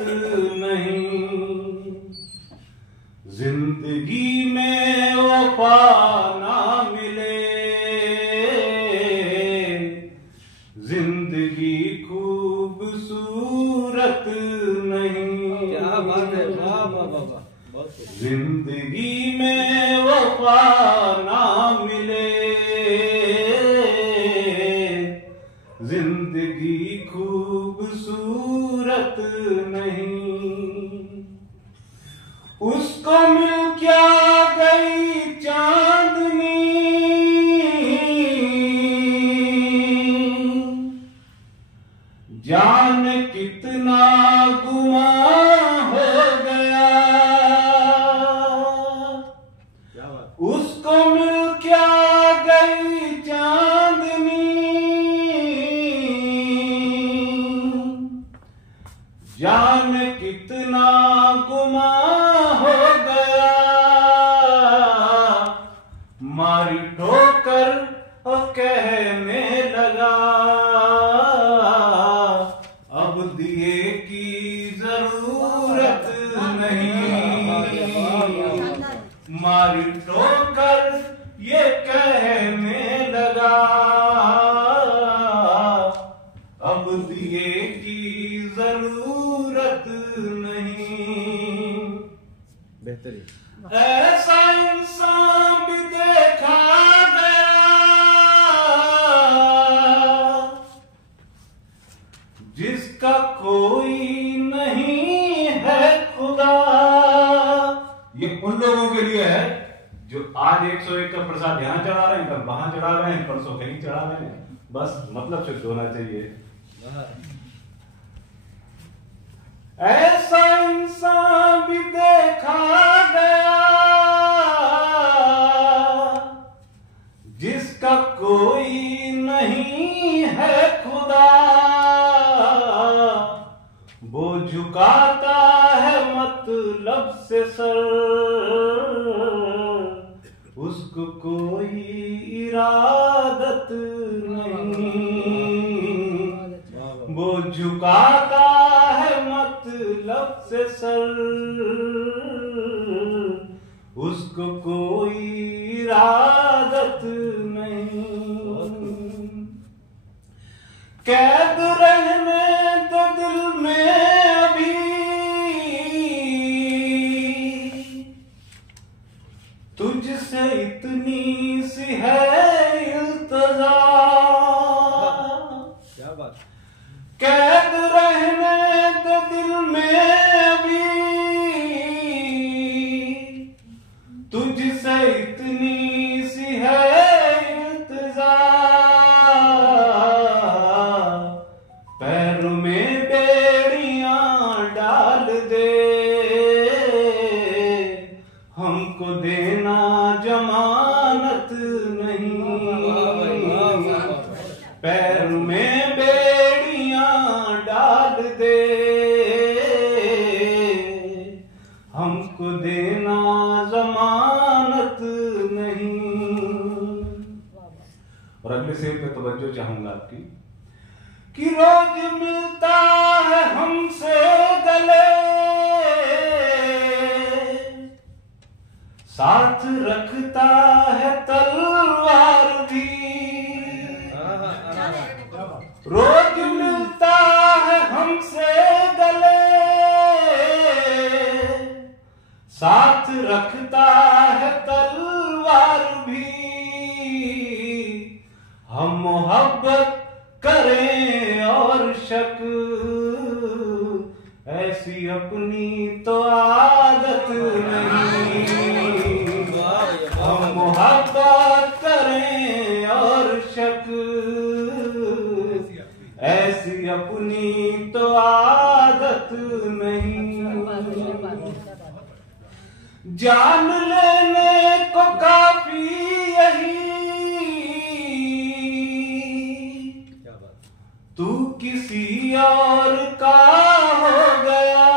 नहीं। जिंदगी में वफा ना मिले, जिंदगी खूबसूरत नहीं। क्या बात है, वाह वाह वाह। जिंदगी में वफा ना मिले, जिंदगी खूबसूरत नहीं। उसको मिल क्या गई चांदनी, जान कितना गुमा हो गया। उसको मिल क्या गई चांदनी, जान कितना गुमा हो गया। मारी ठोकर और कहने लगा, अब दिए की जरूरत नहीं। मारी ठोकर ये कहने लगा, अब दिए की जरूरत नहीं। बेहतरीन। ऐसा इंसान भी देखा गया जिसका कोई नहीं है खुदा। ये उन लोगों के लिए है जो आज 101 का प्रसाद यहाँ चढ़ा रहे हैं, कल वहां चढ़ा रहे हैं, परसों कहीं चढ़ा रहे हैं। बस मतलब शुद्ध होना चाहिए। ऐसा इंसान भी देखा गया जिसका कोई नहीं है खुदा। वो झुकाता है मतलब से सर, उसको कोई इरादत नहीं। वो झुकाता है मतलब से सर, उसको कोई इरादत नहीं। कैद रहने तो दिल में अभी, तुझसे इतनी सी कैद रहने दे दिल में अभी, तुझसे इतनी सी है इल्तिजा, पैरों में बेड़ियां डाल दे, हमको देना जमानत नहीं, पैर में बेड़ियां डाल दे, हमको देना जमानत नहीं। और अगले शेर पे तवज्जो चाहूंगा आपकी कि रोज मिलता है हमसे गले, साथ रखता है तलवार भी, रोज मिलता है हमसे गले, साथ रखता है तलवार भी, हम मोहब्बत करें और शक, ऐसी अपनी तो आदत नहीं, हम मोहब्बत करें और शक, ऐसी अपनी तो आदत नहीं, जान लेने को काफी यही, तू किसी और का हो गया,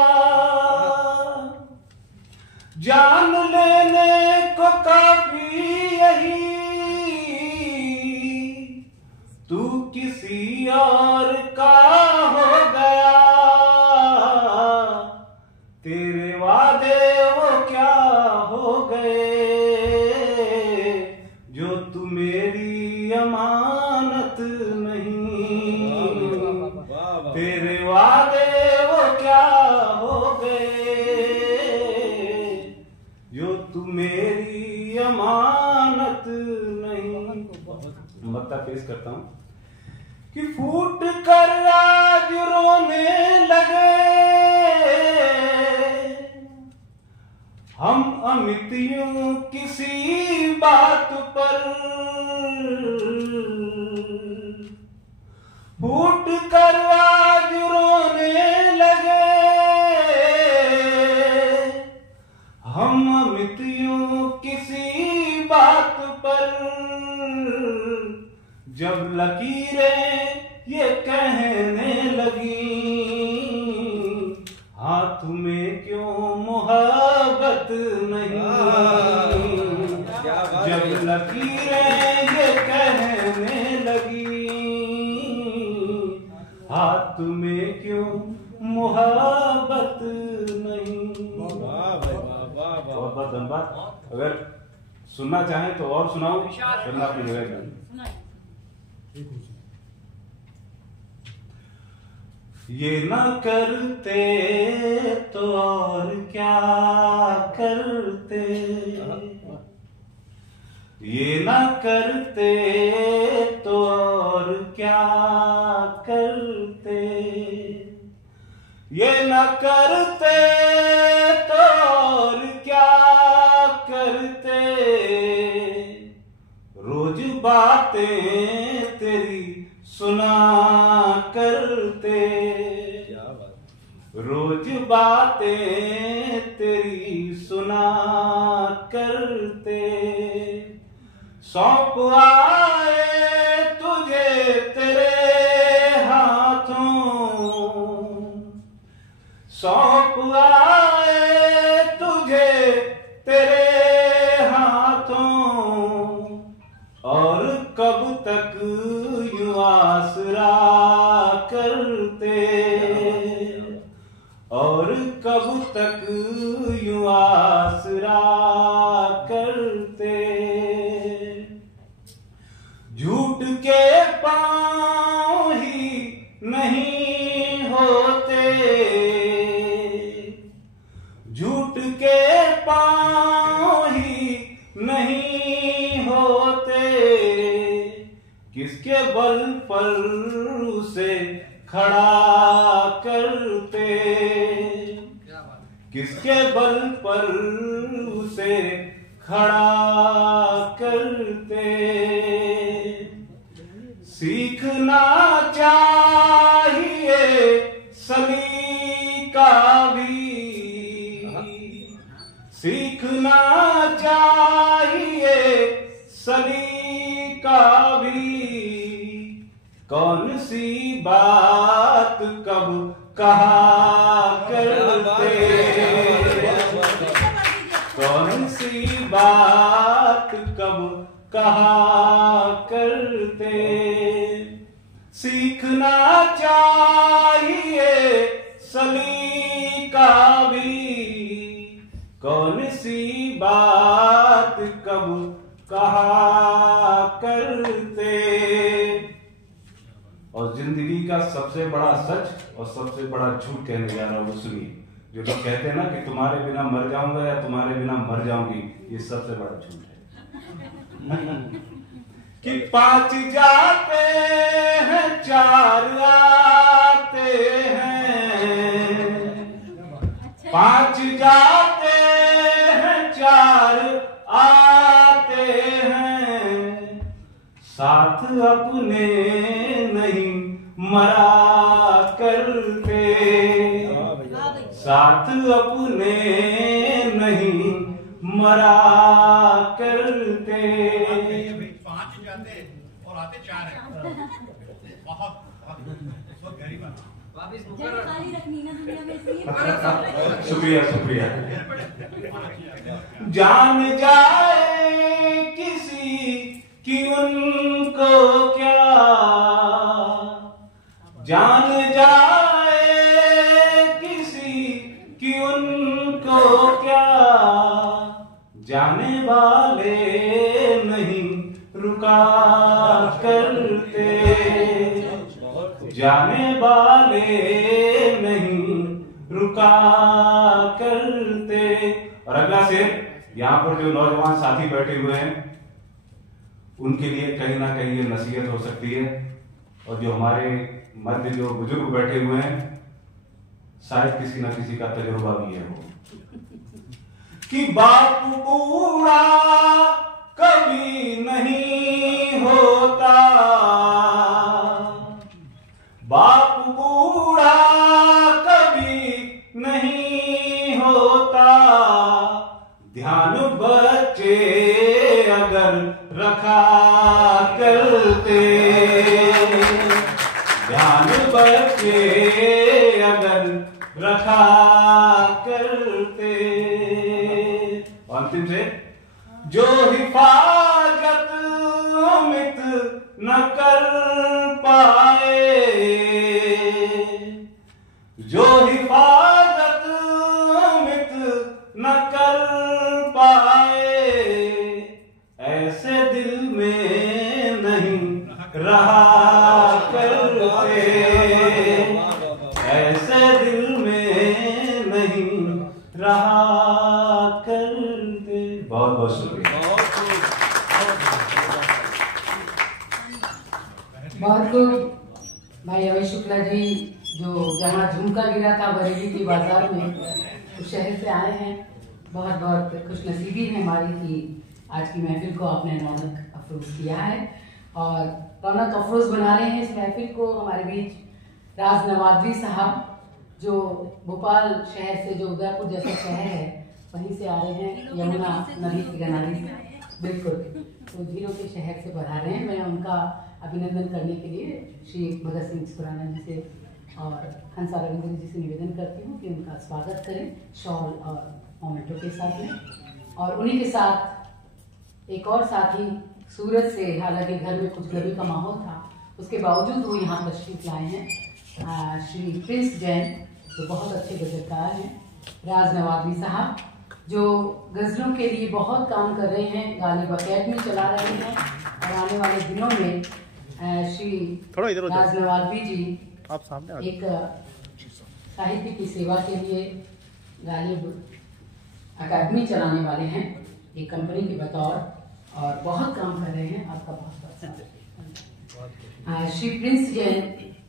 जान लेने को काफी यही, तू किसी और का हो गया, तेरे वादे वो क्या हो गए, जो तू मेरी अमानत नहीं, तेरे वादे वो क्या हो गए, जो तू मेरी अमानत नहीं। मत्ता पेश करता हूं कि फूट कर आज रोने लगे, हम अमित यूं किसी बात पर, फूट कर आज रोने लगे, हम अमित यूं किसी बात पर, जब लकीरें ये कहने लगी, हाथ में क्यों मोहब्बत नहीं, जब लकीरें ये कहने लगी, हाथ में क्यों मोहब्बत नहीं। बहुत बहुत धन्यवाद। अगर सुनना चाहें तो और सुनाओ, वरना अपनी जगह जाए। ये न करते तो और क्या करते, ये न करते तो और क्या करते, ये न करते तो और क्या करते, रोज बातें तेरी सुना करते, रोज बातें तेरी सुना करते, सौंप आए तुझे तेरे हाथों, सौंप आए तुझे तेरे हाथों, और कब तक यूं आसरा करते, और कब तक यूं आसरा करते, झूठ के पांव ही नहीं होते, झूठ के पांव ही नहीं होते, किसके बल पर उसे खड़ा करते, किसके बल पर उसे खड़ा करते। सीखना चाहिए सलीका भी, सीखना चाहिए सलीका भी। कौन सी बात कब कहा करते, कौन सी बात कब कहा करते। सीखना चाहिए सलीका भी, कौन सी बात कब कहा करते। और जिंदगी का सबसे बड़ा सच और सबसे बड़ा झूठ कहने जा रहा हूं, वो सुनिए। जो लोग कहते हैं ना कि तुम्हारे बिना मर जाऊंगा या तुम्हारे बिना मर जाऊंगी, ये सबसे बड़ा झूठ है। कि 5 जाते हैं 4 आते हैं, 5 जाते हैं 4 आते हैं। साथ अपने नहीं मरा करते, साथ अपने नहीं मरा करते। 5 जाते और आते 4 है। बहुत बहुत गहरी बात। शुक्रिया शुक्रिया। जान जाए किसी की उनको क्या, जान जाए किसी की उनको क्या। जाने वाले नहीं रुका करते, जाने वाले नहीं रुका करते। और अगला शेर, यहाँ पर जो नौजवान साथी बैठे हुए हैं उनके लिए कहीं ना कहीं ये नसीहत हो सकती है, और जो हमारे मध्य जो बुजुर्ग बैठे हुए हैं शायद किसी ना किसी का तजुर्बा भी है वो। कि बाप बूढ़ा कभी नहीं होता, बाप बूढ़ा कभी नहीं होता। ध्यान बच्चे अगर रखा करते, ध्यान बच्चे अगर रखा करते। अंतिम से, जो हिफाजत अमित न कर पाए, जो हिफाजत अमित न कर पाए। ऐसे दिल में नहीं रहा करते, ऐसे दिल में नहीं रहा करते। बहुत बहुत शुक्रिया। बहुत खूब भाई अभय शुक्ला जी, जो जहाँ झुमका गिरा था बरेली के बाजार में, उस शहर से आए हैं। बहुत बहुत खुशनसीबी है हमारी कि आज की महफिल को आपने रौनक अफरोज किया है, और रौनक अफरोज बना रहे हैं इस महफिल को हमारे बीच राज नवादवी साहब, जो भोपाल शहर से, जो उदयपुर जैसा शहर है वहीं से आ रहे हैं, यमुना नदी के किनारे से। बिल्कुल, तो झीलों के शहर से पधार रहे हैं। मैं उनका अभिनंदन करने के लिए श्री भगत सिंह सुराना जी से और हंसा रविंद्र जी से निवेदन करती हूँ कि उनका स्वागत करें शॉल और मोमेंटो के साथ में। और उन्हीं के साथ एक और साथी सूरत से, हालांकि घर में कुछ गर्मी का माहौल था, उसके बावजूद वो यहाँ तशरीफ लाए हैं, श्री प्रिंस जैन, जो बहुत अच्छे गजलकार हैं। राज नवादवी साहब, जो गज़लों के लिए बहुत काम कर रहे हैं, गालिब अकेडमी चला रहे हैं, और आने वाले दिनों में श्री राज नवादवी जी आप सामने एक साहित्य की सेवा के लिए गालिब अकेडमी चलाने वाले हैं एक कंपनी के बतौर, और बहुत काम कर रहे हैं। आपका बहुत बहुत श्री प्रिंस जैन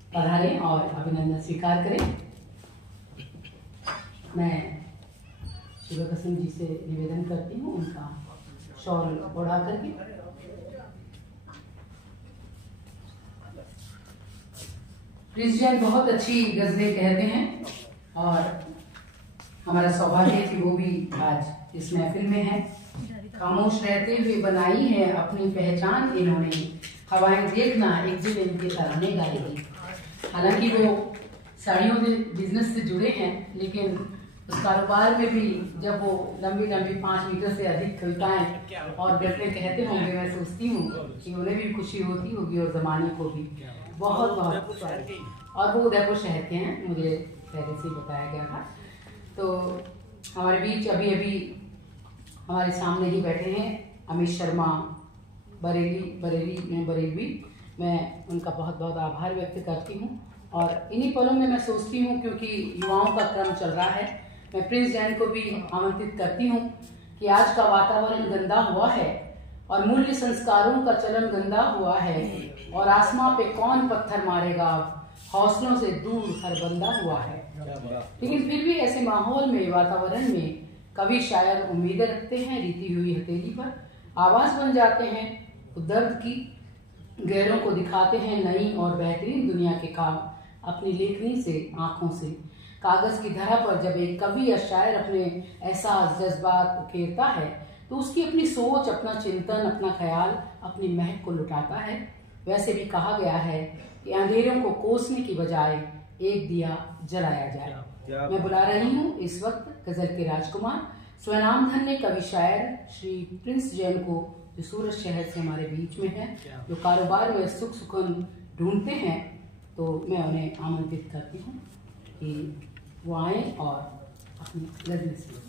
पधारें और अभिनंदन स्वीकार करें। मैं श्री भगत सिंह जी से निवेदन करती हूँ उनका शॉल ओढ़ा करके। प्रिंस जैन बहुत अच्छी गजलें कहते हैं और हमारा सौभाग्य है कि वो भी आज इस महफिल में है। खामोश रहते हुए बनाई है अपनी पहचान इन्होंने, हवाएं देखना एक दिन इनके तराने गाएगी। हालांकि वो साड़ियों के बिजनेस से जुड़े हैं, लेकिन उस कारोबार में भी जब वो लंबी लंबी 5 मीटर से अधिक कविताएं और गजलें कहते होंगे, मैं सोचती हूँ कि उन्हें भी खुशी होती होगी और जमाने को भी बहुत बहुत। और वो उदयपुर शहर के हैं, मुझे पहले से बताया गया था। तो हमारे बीच अभी अभी हमारे सामने ही बैठे हैं अमित शर्मा बरेली। मैं उनका बहुत बहुत आभार व्यक्त करती हूँ। और इन्हीं पलों में मैं सोचती हूँ, क्योंकि युवाओं का क्रम चल रहा है, मैं प्रिंस जैन को भी आमंत्रित करती हूँ कि आज का वातावरण गंदा हुआ है और मूल्य संस्कारों का चलन गंदा हुआ है और आसमां पे कौन पत्थर मारेगा, हौसलों से दूर हर बंदा हुआ है। लेकिन फिर भी ऐसे माहौल में, वातावरण में कवि शायद उम्मीदें रखते हैं, रीती हुई हथेली पर आवाज बन जाते हैं, दर्द की गैरों को दिखाते हैं नई और बेहतरीन दुनिया के काम अपनी लेखनी से, आंखों से। कागज की धरा पर जब एक कवि या शायर अपने एहसास जज्बात उकेरता है तो उसकी अपनी सोच, अपना चिंतन, अपना ख्याल, अपनी महक को लुटाता है। वैसे भी कहा गया है कि अंधेरों को कोसने की बजाय एक दिया जलाया जाए। मैं बुला रही हूँ इस वक्त गजल के राजकुमार, स्वनाम धन्य कवि शायर श्री प्रिंस जैन को, जो सूरत शहर से हमारे बीच में है, जो कारोबार में सुख सुखन ढूंढते हैं। तो मैं उन्हें आमंत्रित करती हूँ कि वो आए और अपनी गजल से।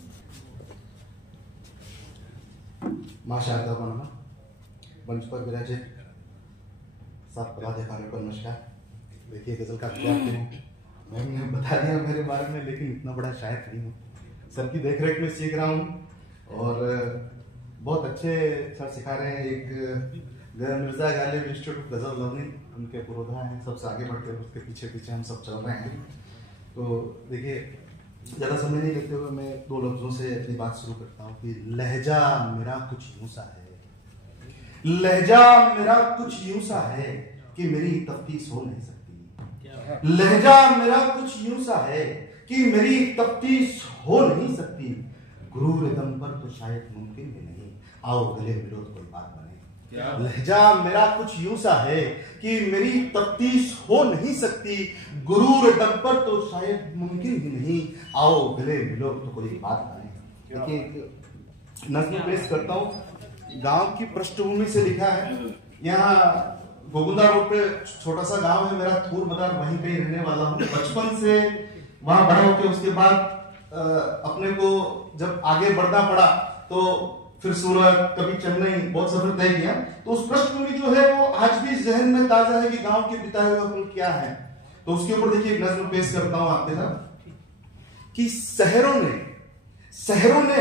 माँ शारदा को नमन। मंच पर विराजित सब पदाधिकारियों को नमस्कार। देखिए गजल का विद्यार्थी हूँ, मैंने बता दिया मेरे बारे में, लेकिन इतना बड़ा शायर नहीं हूँ। सबकी देखरेख में सीख रहा हूँ और बहुत अच्छे सर सिखा रहे हैं। एक मिर्जा गालिब इंस्टीट्यूट ऑफ गजल लर्निंग, उनके पुरोधा हैं, सबसे आगे बढ़ते हैं, उसके पीछे पीछे हम सब चल रहे हैं। तो देखिए ज़्यादा समय नहीं लेते हुए मैं 2 लफ्ज़ों से अपनी बात शुरू करता हूँ कि लहजा मेरा कुछ यूं सा है, लहजा मेरा कुछ यूं सा है कि मेरी तफ्तीश हो नहीं सकती। लहजा मेरा कुछ यूं सा है कि मेरी तफ्तीश हो नहीं सकती। गुरूर दम पर तो शायद मुमकिन भी नहीं, आओ गले मिलो तो कोई बात बने। लहजा मेरा कुछ यूं सा है कि मेरी तफ्तीश हो नहीं सकती। गुरूर दम पर तो शायद मुमकिन भी नहीं, आओ गले मिलो तो कोई बात बने। देखिए नज़्म पेश करता हूँ। गांव की पृष्ठभूमि से लिखा है। यहाँ गोगुंदा रोड पे छोटा सा गांव है मेरा, थूर मदार, वहीं पे रहने वाला हूँ। बचपन से वहां बड़ा होके उसके बाद अपने को जब आगे बढ़ना पड़ा तो फिर सूरत, कभी चेन्नई, बहुत सफर तय किया। तो उस पृष्ठभूमि जो है वो आज भी जहन में ताजा है कि गांव के बिताए हुए पल क्या है। तो उसके ऊपर देखिए एक नज़्म पेश करता हूं आपके साथ कि शहरों ने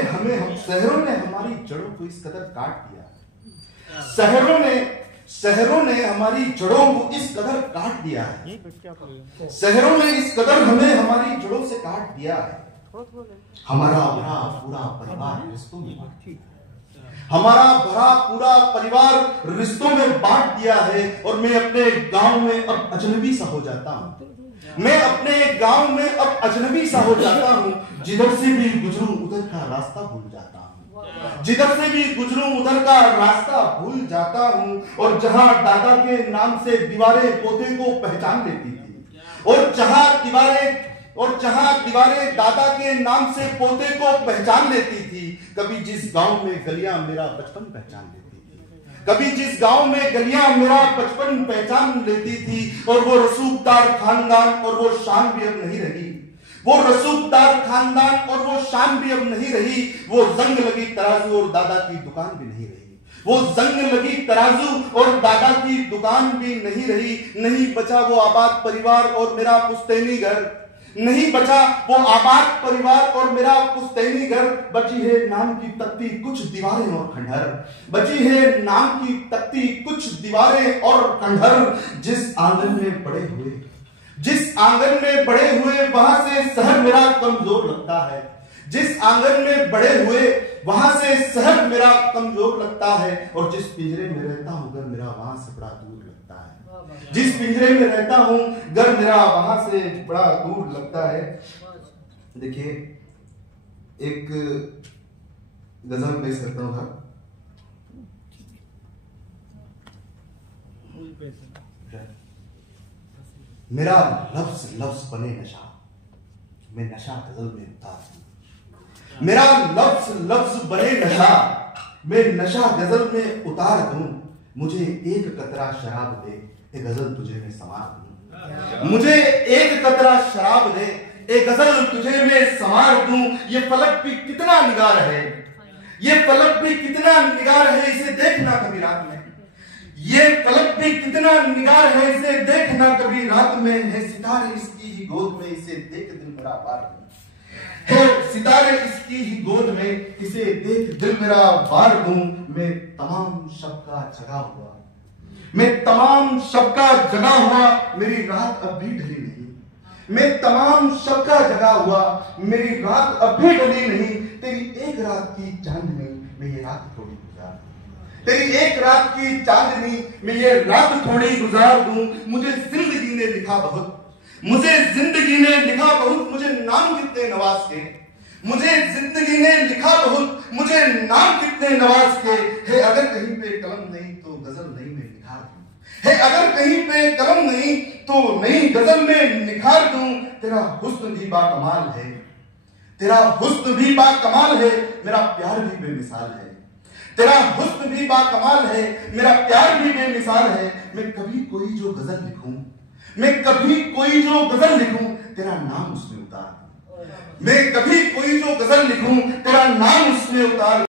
हमारी जड़ों को इस कदर काट दिया। शहरों ने हमारी जड़ों को इस कदर काट दिया है। शहरों ने इस कदर हमें हमारी जड़ों से काट दिया है। हमारा भरा पूरा परिवार रिश्तों में बांट दिया, हमारा भरा पूरा परिवार रिश्तों में बांट दिया है। और मैं अपने गांव में अब अजनबी सा हो जाता हूँ। मैं अपने गांव में अब अजनबी सा हो जाता हूँ। जिधर से भी गुजरूं उधर का रास्ता भूल जाता हूँ। जिधर से भी गुजरूं उधर का रास्ता भूल जाता हूँ। और जहां दादा के नाम से दीवारें पोते को पहचान लेती थी, और जहां दीवारें दादा के नाम से पोते को पहचान लेती थी, कभी जिस गांव में गलियां मेरा बचपन पहचान लेती थी, कभी जिस गांव में गलियां मेरा बचपन पहचान लेती थी। और वो रसूखदार खानदान और वो शान भी अब नहीं रही। वो रसूखदार खानदान और वो शान भी अब नहीं रही। वो जंग लगी तराजू और दादा की दुकान भी नहीं रही। वो जंग लगी तराजू और दादा की दुकान भी नहीं रही। नहीं बचा वो आबाद परिवार और मेरा पुश्तैनी घर। नहीं बचा वो आबाद परिवार और मेरा पुश्तैनी घर। बची है नाम की तख्ती कुछ दीवारें और खंडहर। बची है नाम की तख्ती कुछ दीवारें और खंडहर। जिस आंगन में बड़े हुए, जिस आंगन में बड़े हुए वहां से शहर मेरा कमजोर लगता है। जिस आंगन में बड़े हुए वहां से शहर मेरा कमजोर लगता है। और जिस पिंजरे में रहता हूं घर मेरा वहां से बड़ा दूर लगता है। जिस पिंजरे में रहता हूं घर मेरा वहां से बड़ा दूर लगता है। देखिए एक गजल पेश करता हूं। मेरा लफ्ज लफ्ज बने नशा, मैं नशा गजल में उतार दूं। मेरा लफ्ज लफ्ज बने नशा, मैं नशा गजल में उतार दूं। मुझे एक कतरा शराब दे, ए गजल तुझे मैं संवार दूं। मुझे एक कतरा शराब दे, ए गजल तुझे मैं संवार दूं। ये फलक भी कितना निगार है, ये फलक भी कितना निगार है, इसे देखना कभी रात में। ये फलक भी कितना निगार है, इसे देखना कभी रात में। है सितारे इसकी ही गोद में, इसे देख दिल मेरा बार दूं। है सितारे इसकी ही गोद में, इसे देख दिल मेरा बार दूं। मैं तमाम शब का जगा हुआ, मैं तमाम शब का जगा हुआ, मेरी रात अब भी ढली नहीं। मैं तमाम शब का जगा हुआ, मेरी रात अब भी ढली नहीं। तेरी एक रात की चांदनी में ये रात थोड़ी गुजार, तेरी एक रात की चांदनी में ये रात थोड़ी गुजार दूं। मुझे जिंदगी ने लिखा बहुत, मुझे जिंदगी ने लिखा बहुत, मुझे नाम कितने नवाज के। मुझे जिंदगी ने लिखा बहुत, मुझे नाम कितने नवाज के। है अगर कहीं पे कलम नहीं तो गजल नहीं में निखार दूं। है अगर कहीं पे कलम नहीं तो नई गजल में निखार दूं। तेरा हुस्न भी बाकमाल है, तेरा हुस्न भी बाकमाल है, मेरा प्यार भी बेमिसाल है। तेरा हुस्न भी बाकमाल है, मेरा प्यार भी बेमिसाल है। मैं कभी कोई जो गजल लिखूं, मैं कभी कोई जो गजल लिखूं, तेरा नाम उसमें उतार दूं। मैं कभी कोई जो गजल लिखूं, तेरा नाम उसमें उतार